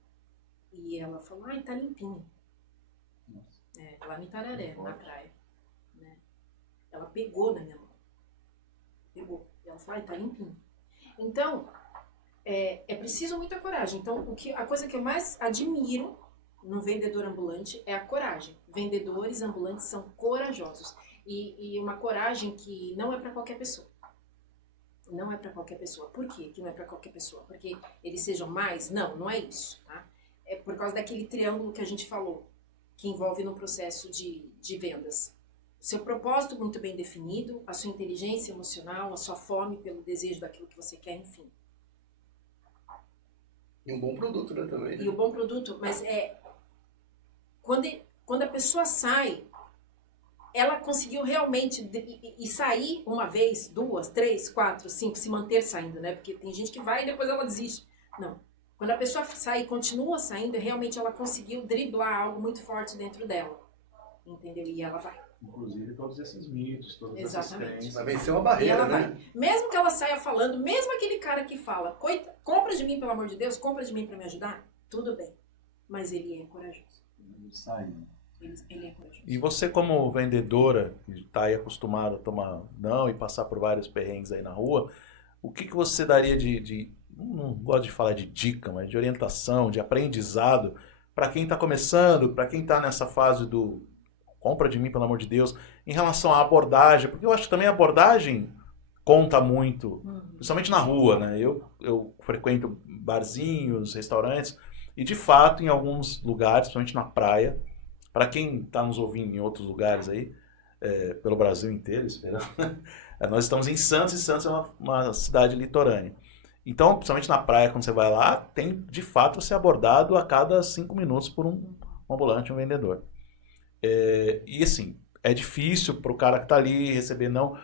E ela falou, ai, tá limpinho. Lá em Itararé, na praia. Né? Ela pegou na minha mão. Pegou. E ela falou, ai, tá limpinho. Então, é preciso muita coragem. Então, a coisa que eu mais admiro num vendedor ambulante é a coragem. Vendedores ambulantes são corajosos. E uma coragem que não é para qualquer pessoa. Não é para qualquer pessoa. Por quê que não é para qualquer pessoa? Porque eles sejam mais? Não é isso. Tá? É por causa daquele triângulo que a gente falou, que envolve no processo de vendas. Seu propósito muito bem definido, a sua inteligência emocional, a sua fome pelo desejo daquilo que você quer, enfim. E um bom produto, né, também. Né? E o bom produto, mas quando a pessoa sai, ela conseguiu realmente e sair uma vez, 2, 3, 4, 5, se manter saindo, né? Porque tem gente que vai e depois ela desiste. Não. Quando a pessoa sai e continua saindo, realmente ela conseguiu driblar algo muito forte dentro dela. Entendeu? E ela vai. Inclusive todos esses mitos, todas essas Exatamente. crenças. Vai vencer uma E barreira, ela né? vai. Mesmo que ela saia falando, mesmo aquele cara que fala, compra de mim, pelo amor de Deus, compra de mim pra me ajudar, tudo bem. Mas ele é corajoso. Ele é corajoso. E você como vendedora, que está aí acostumada a tomar não e passar por vários perrengues aí na rua, o que você daria não gosto de falar de dica, mas de orientação, de aprendizado, para quem está começando, para quem está nessa fase do compra de mim, pelo amor de Deus, em relação à abordagem, porque eu acho que também a abordagem conta muito, principalmente na rua, né? Eu frequento barzinhos, restaurantes, e de fato em alguns lugares, principalmente na praia, para quem está nos ouvindo em outros lugares aí, pelo Brasil inteiro, esperando, nós estamos em Santos, e Santos é uma cidade litorânea. Então, principalmente na praia, quando você vai lá, tem de fato ser abordado a cada 5 minutos por um ambulante, um vendedor. E assim, é difícil para o cara que está ali receber não.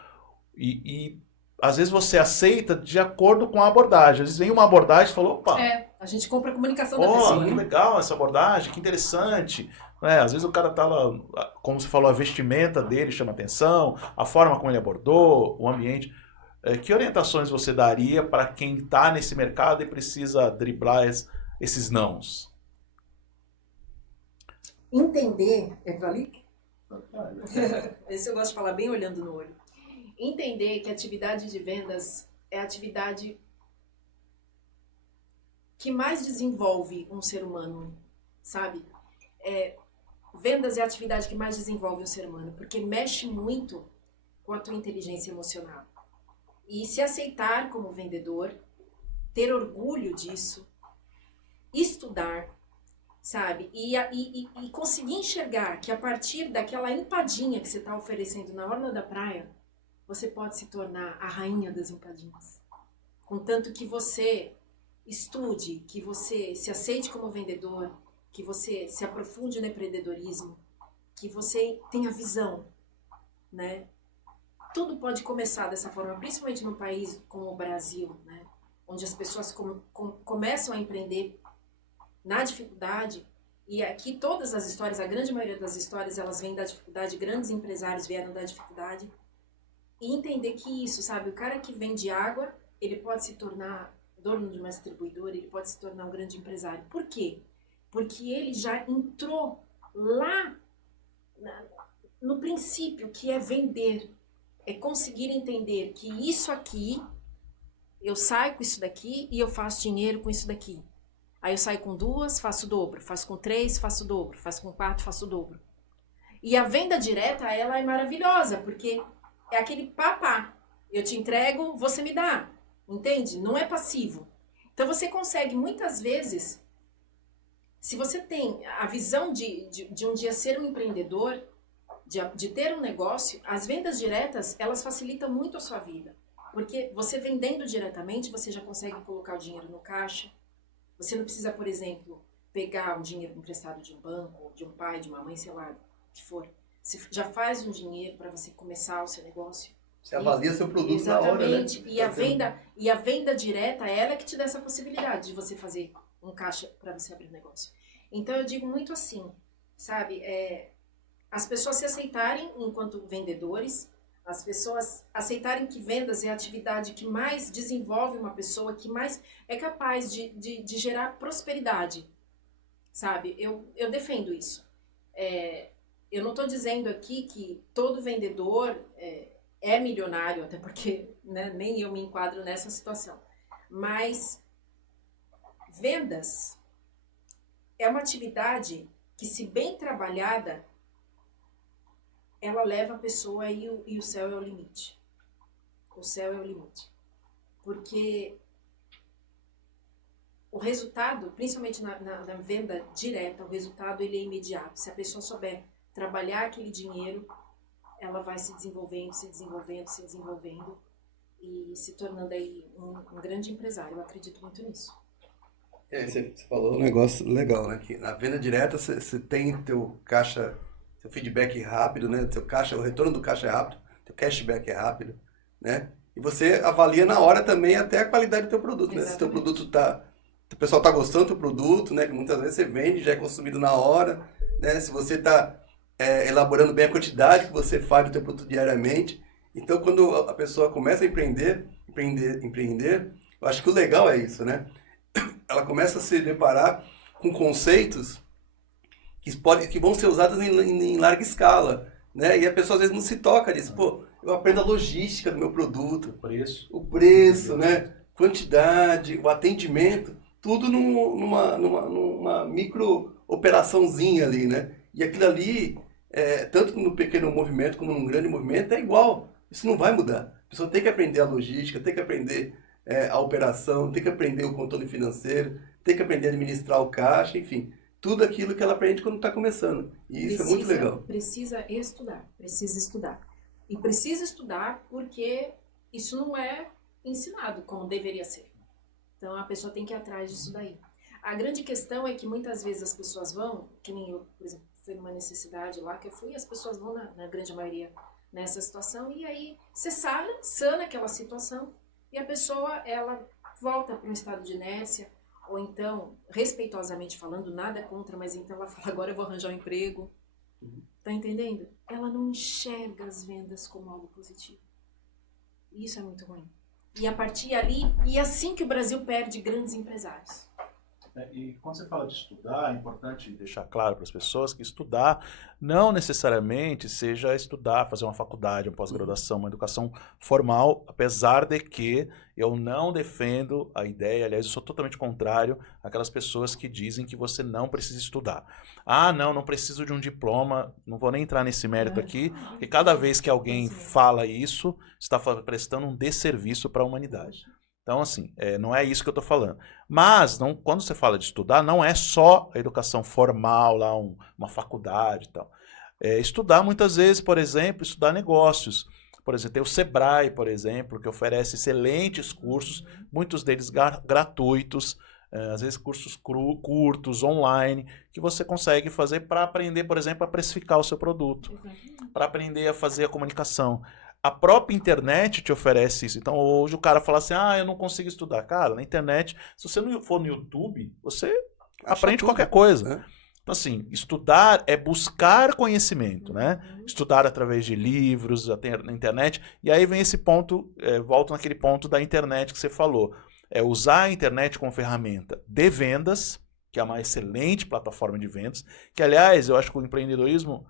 E às vezes você aceita de acordo com a abordagem. Às vezes vem uma abordagem e fala, opa, A gente compra a comunicação da pessoa. que Né? legal essa abordagem, que interessante. Às vezes o cara tá lá, como você falou, a vestimenta dele chama atenção, a forma como ele abordou, o ambiente. Que orientações você daria para quem está nesse mercado e precisa driblar esses nãos? Entender, pra ali? Esse eu gosto de falar bem olhando no olho. Entender que a atividade de vendas é a atividade que mais desenvolve um ser humano, sabe? Vendas é a atividade que mais desenvolve um ser humano, porque mexe muito com a tua inteligência emocional. E se aceitar como vendedor, ter orgulho disso, estudar, sabe? E conseguir enxergar que a partir daquela empadinha que você está oferecendo na orla da praia, você pode se tornar a rainha das empadinhas. Contanto que você estude, que você se aceite como vendedor, que você se aprofunde no empreendedorismo, que você tenha visão, né? Tudo pode começar dessa forma, principalmente num país como o Brasil, né? Onde as pessoas começam a empreender na dificuldade E aqui todas as histórias, a grande maioria das histórias, elas vêm da dificuldade, grandes empresários vieram da dificuldade. E entender que isso, sabe, o cara que vende água, ele pode se tornar dono de uma distribuidora, ele pode se tornar um grande empresário. Por quê? Porque ele já entrou lá no princípio, que é vender, é conseguir entender que isso aqui, eu saio com isso daqui e eu faço dinheiro com isso daqui. Aí eu saio com 2, faço o dobro, faço com 3, faço o dobro, faço com 4, faço o dobro. E a venda direta, ela é maravilhosa, porque é aquele papá. Eu te entrego, você me dá. Entende? Não é passivo. Então você consegue, muitas vezes, se você tem a visão de um dia ser um empreendedor, de ter um negócio, as vendas diretas, elas facilitam muito a sua vida. Porque você vendendo diretamente, você já consegue colocar o dinheiro no caixa. Você não precisa, por exemplo, pegar um dinheiro emprestado de um banco, de um pai, de uma mãe, sei lá, o que for. Você já faz um dinheiro para você começar o seu negócio. Você avalia seu produto exatamente. na hora, né? E a venda direta, ela é que te dá essa possibilidade de você fazer um caixa para você abrir um negócio. Então eu digo muito assim, sabe? As pessoas se aceitarem enquanto vendedores, as pessoas aceitarem que vendas é a atividade que mais desenvolve uma pessoa, que mais é capaz de gerar prosperidade, sabe? Eu defendo isso. Eu não estou dizendo aqui que todo vendedor é milionário, até porque, né, nem eu me enquadro nessa situação. Mas vendas é uma atividade que, se bem trabalhada, ela leva a pessoa e o céu é o limite. O céu é o limite. Porque o resultado, principalmente na venda direta, o resultado ele é imediato. Se a pessoa souber trabalhar aquele dinheiro, ela vai se desenvolvendo, se desenvolvendo, se desenvolvendo e se tornando aí um grande empresário. Eu acredito muito nisso. Você falou um negócio legal, né? Que na venda direta você tem teu caixa, seu feedback rápido, né? Teu caixa, o retorno do caixa é rápido, teu cashback é rápido, né? E você avalia na hora também até a qualidade do teu produto, né? Se teu produto o pessoal tá gostando do teu produto, né? Que muitas vezes você vende, já é consumido na hora, né? Se você tá elaborando bem a quantidade que você faz do teu produto diariamente. Então, quando a pessoa começa a empreender, eu acho que o legal é isso, né? Ela começa a se deparar com conceitos que vão ser usados em larga escala, né? E a pessoa às vezes não se toca nisso. Pô, eu aprendo a logística do meu produto, o preço, né? Quantidade, o atendimento, tudo numa micro operaçãozinha ali, né? E aquilo ali, tanto no pequeno movimento como num grande movimento, é igual. Isso não vai mudar. A pessoa tem que aprender a logística, tem que aprender a operação, tem que aprender o controle financeiro, tem que aprender a administrar o caixa, enfim. Tudo aquilo que ela aprende quando está começando. E isso é muito legal. Precisa estudar. E precisa estudar porque isso não é ensinado como deveria ser. Então a pessoa tem que ir atrás disso daí. A grande questão é que muitas vezes as pessoas vão, que nem eu, por exemplo, foi numa necessidade lá que eu fui, as pessoas vão, na grande maioria, nessa situação, e aí você sana aquela situação, e a pessoa, ela volta para um estado de inércia, ou então, respeitosamente falando, nada contra, mas então ela fala, agora eu vou arranjar um emprego. Tá entendendo? Ela não enxerga as vendas como algo positivo. E isso é muito ruim. E a partir ali, e assim que o Brasil perde grandes empresários. E quando você fala de estudar, é importante deixar claro para as pessoas que estudar não necessariamente seja estudar, fazer uma faculdade, uma pós-graduação, uma educação formal, apesar de que eu não defendo a ideia, aliás, eu sou totalmente contrário àquelas pessoas que dizem que você não precisa estudar. Ah, não preciso de um diploma, não vou nem entrar nesse mérito aqui, porque cada vez que alguém fala isso, está prestando um desserviço para a humanidade. Então, assim, não é isso que eu estou falando. Mas, quando você fala de estudar, não é só a educação formal, lá uma faculdade e tal. Estudar, muitas vezes, por exemplo, estudar negócios. Por exemplo, tem o Sebrae, por exemplo, que oferece excelentes cursos, muitos deles gratuitos, às vezes cursos curtos, online, que você consegue fazer para aprender, por exemplo, a precificar o seu produto, para aprender a fazer a comunicação. A própria internet te oferece isso. Então, hoje o cara fala assim, eu não consigo estudar. Cara, na internet, se você não for no YouTube, você aprende qualquer coisa. Então, assim, estudar é buscar conhecimento, né? Estudar através de livros, até na internet. E aí vem esse ponto, volto naquele ponto da internet que você falou. É usar a internet como ferramenta de vendas, que é uma excelente plataforma de vendas, que, aliás, eu acho que o empreendedorismo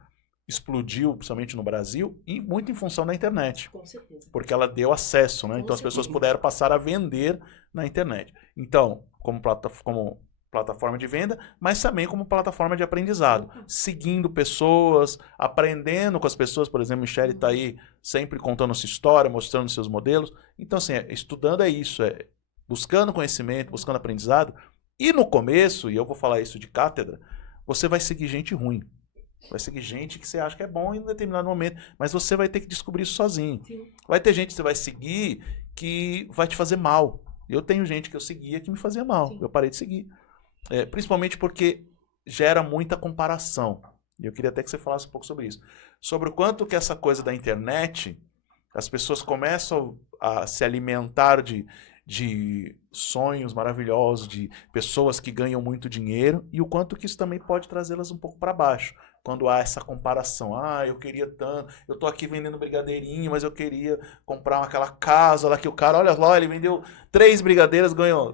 explodiu, principalmente no Brasil, e muito em função da internet. Com certeza. Porque ela deu acesso, né? Com Então as pessoas certeza. puderam passar a vender na internet. Então, como plataforma de venda, mas também como plataforma de aprendizado. Seguindo pessoas, aprendendo com as pessoas. Por exemplo, Michele está aí sempre contando sua história, mostrando seus modelos. Então, assim, estudando é isso, é buscando conhecimento, buscando aprendizado. E no começo, e eu vou falar isso de cátedra, você vai seguir gente ruim. Vai seguir gente que você acha que é bom em um determinado momento, mas você vai ter que descobrir isso sozinho. Sim. Vai ter gente que você vai seguir que vai te fazer mal. Eu tenho gente que eu seguia que me fazia mal. Sim. Eu parei de seguir. Principalmente porque gera muita comparação. E eu queria até que você falasse um pouco sobre isso. Sobre o quanto que essa coisa da internet, as pessoas começam a se alimentar de sonhos maravilhosos, de pessoas que ganham muito dinheiro, e o quanto que isso também pode trazê-las um pouco para baixo. Quando há essa comparação, eu queria tanto, eu tô aqui vendendo brigadeirinho, mas eu queria comprar aquela casa lá que o cara, olha lá, ele vendeu 3 brigadeiras, ganhou,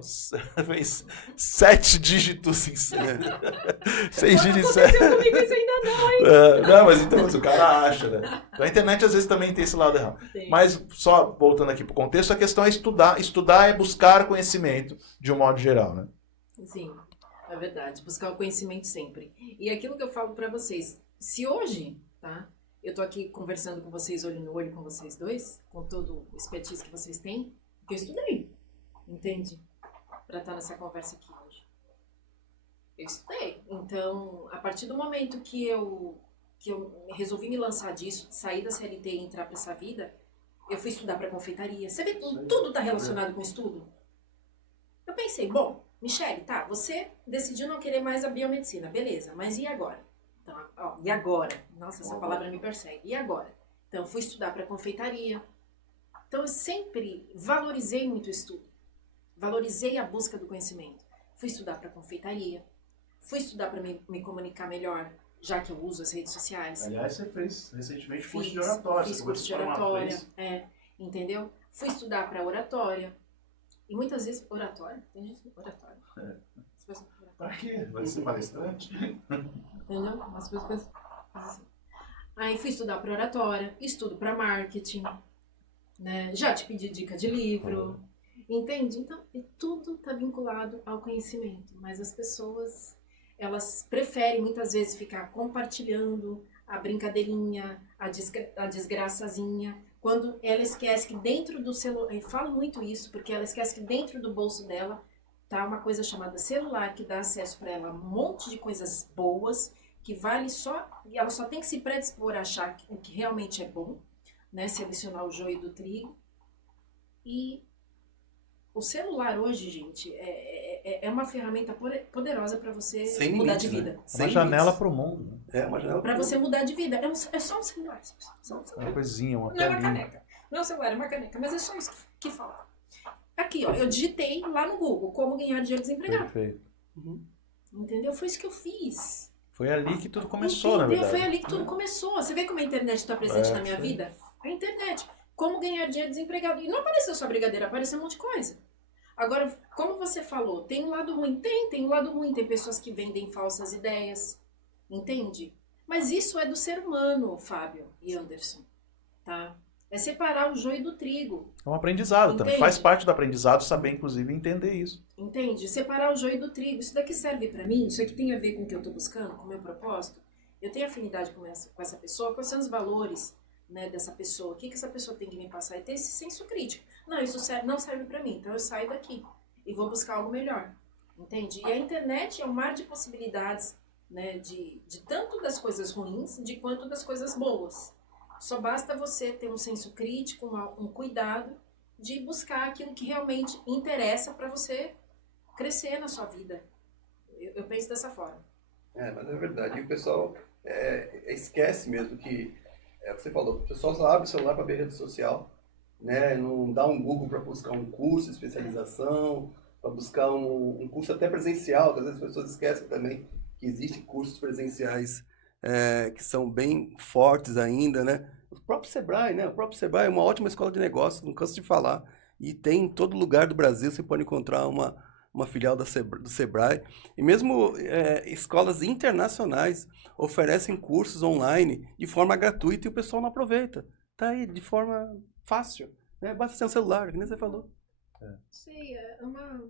fez 7 dígitos em 6 dígitos. Comigo isso ainda não, hein? Não, mas então o cara acha, né? Então, a internet às vezes também tem esse lado errado. Sim. Mas só voltando aqui pro contexto, a questão é estudar. Estudar é buscar conhecimento de um modo geral, né? Sim, é verdade. Buscar o conhecimento sempre. E aquilo que eu falo pra vocês, se hoje, tá? Eu tô aqui conversando com vocês, olho no olho com vocês dois, com todo o expertise que vocês têm, porque eu estudei, entende? Pra estar nessa conversa aqui hoje. Eu estudei. Então, a partir do momento que eu resolvi me lançar disso, sair da CLT e entrar pra essa vida, eu fui estudar pra confeitaria. Você vê que tudo tá relacionado com estudo? Eu pensei, bom, Michele, tá, você decidiu não querer mais a biomedicina, beleza, mas e agora? Então, e agora? Nossa, essa palavra me persegue. E agora? Então, fui estudar para confeitaria. Então, eu sempre valorizei muito o estudo. Valorizei a busca do conhecimento. Fui estudar para confeitaria. Fui estudar para me comunicar melhor, já que eu uso as redes sociais. Aliás, você fez recentemente Fiz curso de oratória, entendeu? Fui estudar para oratória. E muitas vezes, oratória, tem gente que oratória. As pessoas oratória. Pra quê? Vai ser palestrante? Entendeu? As pessoas assim. Aí fui estudar para oratória, estudo para marketing, né? Já te pedi dica de livro, entende? Então, tudo está vinculado ao conhecimento, mas as pessoas, elas preferem muitas vezes ficar compartilhando a brincadeirinha, a desgraçazinha, quando ela esquece que dentro do celular, eu falo muito isso, porque ela esquece que dentro do bolso dela tá uma coisa chamada celular, que dá acesso para ela a um monte de coisas boas, que vale só, e ela só tem que se predispor a achar o que realmente é bom, né, selecionar o joio do trigo. E o celular hoje, gente, é uma ferramenta poderosa para você Sem mudar limites, de vida. né? Uma Sem janela limites. para o mundo. É uma janela Para pro você mudar de vida. É só um celular. Só um celular. Uma coisinha, uma Não é uma telinha. caneca. Não é um celular, é uma caneca. Mas é só isso que falta. Aqui, ó, eu digitei lá no Google como ganhar dinheiro desempregado. Perfeito. Entendeu? Foi isso que eu fiz. Foi ali que tudo começou, Entendeu? na verdade. Foi ali que tudo começou. Você vê como a internet está presente na minha sim. vida? A internet. Como ganhar dinheiro desempregado. E não apareceu só brigadeira, apareceu um monte de coisa. Agora, como você falou, tem um lado ruim? Tem um lado ruim. Tem pessoas que vendem falsas ideias. Entende? Mas isso é do ser humano, Fábio e Anderson. Tá? É separar o joio do trigo. É um aprendizado também. Entende? Faz parte do aprendizado saber, inclusive, entender isso. Entende? Separar o joio do trigo. Isso daqui serve pra mim? Isso aqui tem a ver com o que eu tô buscando, com o meu propósito? Eu tenho afinidade com essa pessoa? Quais são os valores, né, dessa pessoa? O que essa pessoa tem que me passar? E ter esse senso crítico. Não, isso não serve pra mim. Então eu saio daqui e vou buscar algo melhor. Entende? E a internet é um mar de possibilidades, né, de tanto das coisas ruins, de quanto das coisas boas. Só basta você ter um senso crítico, um cuidado de buscar aquilo que realmente interessa para você crescer na sua vida. Eu penso dessa forma. Mas é verdade. E o pessoal esquece mesmo que, é o que você falou, o pessoal só abre o celular para ver rede social, né? Não dá um Google para buscar um curso de especialização, para buscar um curso até presencial, que às vezes as pessoas esquecem também que existem cursos presenciais que são bem fortes ainda, né? O próprio Sebrae, né? O próprio Sebrae é uma ótima escola de negócios, não canso de falar. E tem em todo lugar do Brasil, você pode encontrar uma filial do Sebrae. E mesmo escolas internacionais oferecem cursos online de forma gratuita e o pessoal não aproveita. Tá aí, de forma fácil, né? Basta ser um celular, que nem você falou. Sei, é uma...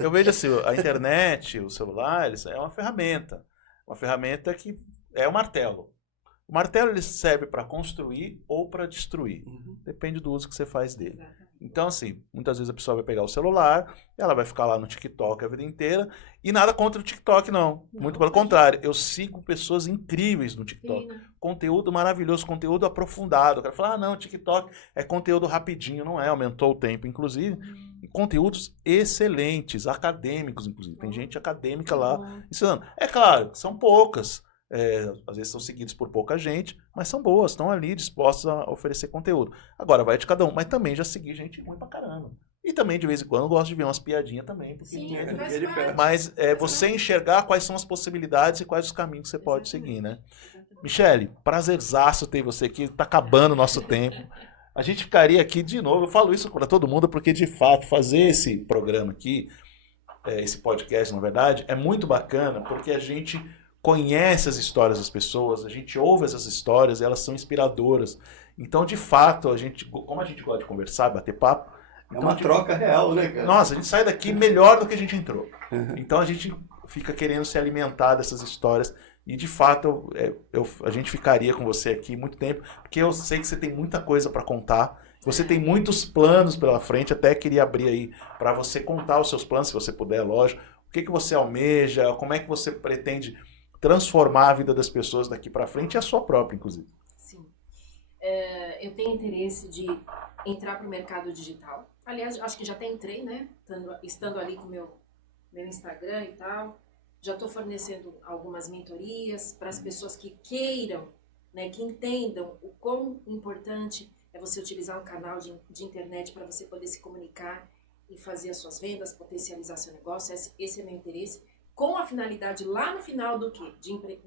Eu vejo assim, a internet, os celulares, é uma ferramenta que é um martelo. O martelo ele serve para construir ou para destruir, depende do uso que você faz dele. Então, assim, muitas vezes a pessoa vai pegar o celular, ela vai ficar lá no TikTok a vida inteira, e nada contra o TikTok, não. Muito pelo contrário, eu sigo pessoas incríveis no TikTok. Conteúdo maravilhoso, conteúdo aprofundado. O cara fala, não, TikTok é conteúdo rapidinho, não é, aumentou o tempo, inclusive. Conteúdos excelentes, acadêmicos, inclusive. Tem gente acadêmica lá ensinando. É claro, são poucas. Às vezes são seguidos por pouca gente, mas são boas, estão ali dispostas a oferecer conteúdo. Agora, vai de cada um, mas também já segui gente ruim pra caramba. E também, de vez em quando, eu gosto de ver umas piadinhas também. Porque Sim, mas você enxergar quais são as possibilidades e quais os caminhos que você pode seguir, né? Michele, prazerzaço ter você aqui, tá acabando o nosso tempo. A gente ficaria aqui de novo, eu falo isso para todo mundo, porque de fato, fazer esse programa aqui, esse podcast, na verdade, é muito bacana, porque a gente conhece as histórias das pessoas, a gente ouve essas histórias, elas são inspiradoras. Então, de fato, como a gente gosta de conversar, bater papo... É uma troca real, né, cara? Nossa, a gente sai daqui melhor do que a gente entrou. Então, a gente fica querendo se alimentar dessas histórias. E, de fato, a gente ficaria com você aqui muito tempo, porque eu sei que você tem muita coisa para contar. Você tem muitos planos pela frente, até queria abrir aí para você contar os seus planos, se você puder, lógico. O que você almeja, como é que você pretende transformar a vida das pessoas daqui para frente e a sua própria, inclusive. Sim. Eu tenho interesse de entrar para o mercado digital. Aliás, acho que já até entrei, né? Estando ali com o meu Instagram e tal. Já estou fornecendo algumas mentorias para as pessoas que queiram, né, que entendam o quão importante é você utilizar um canal de internet para você poder se comunicar e fazer as suas vendas, potencializar seu negócio. Esse é meu interesse. Com a finalidade lá no final do quê?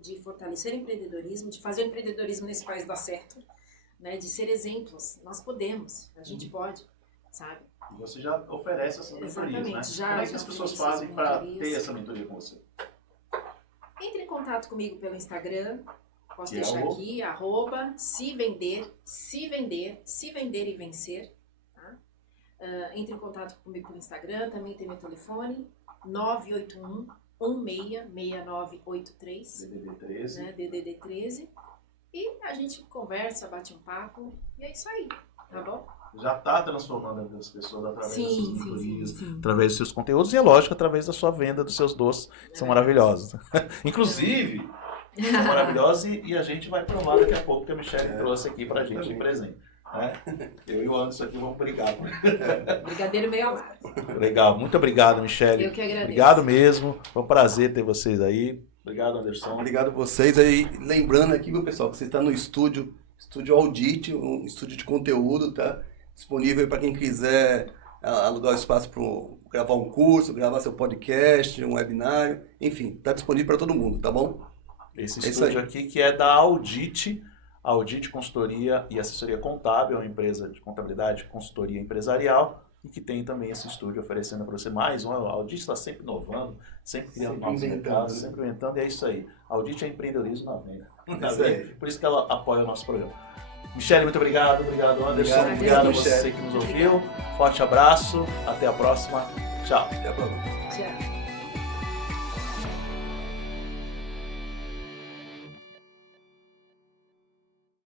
De fortalecer o empreendedorismo, de fazer o empreendedorismo nesse país dar certo, né? De ser exemplos. Nós podemos, a gente pode, sabe? Você já oferece essas mentorias, Exatamente, né? já, como é que as pessoas fazem para ter essa mentoria com você? Entre em contato comigo pelo Instagram, posso Que deixar é o... aqui, @se vender e vencer. Tá? Entre em contato comigo pelo Instagram, também tem meu telefone, 981-166983, DDD13. né, DDD 13, e a gente conversa, bate um papo, e é isso aí, tá bom? Já está transformando as pessoas através das suas mentorias, sim. através dos seus conteúdos e, é lógico, através da sua venda dos seus doces, que são maravilhosos. Inclusive, são maravilhosos e a gente vai provar daqui a pouco que a Michele trouxe aqui pra gente de presente. Né? Eu e o Anderson aqui vamos brigar. Brigadeiro meio amargo. Legal, muito obrigado, Michele. Eu que agradeço. Obrigado mesmo, foi um prazer ter vocês aí. Obrigado, Anderson. Obrigado a vocês. Aí, lembrando aqui, meu pessoal, que você está no estúdio Audit, um estúdio de conteúdo, tá? Disponível para quem quiser alugar o espaço para gravar um curso, gravar seu podcast, um webinário, enfim, está disponível para todo mundo, tá bom? Esse estúdio aqui que é da Audit Consultoria e Assessoria Contábil, é uma empresa de contabilidade, consultoria empresarial, e que tem também esse estúdio oferecendo para você mais um. A Audit está sempre inovando, sempre criando novos mercados, sempre inventando, e é isso aí. A Audit é empreendedorismo na venda. Por isso que ela apoia o nosso programa. Michele, muito obrigado. Obrigado, Anderson. Obrigado a você que nos ouviu. Forte abraço. Até a próxima. Tchau. Até a próxima. Tchau.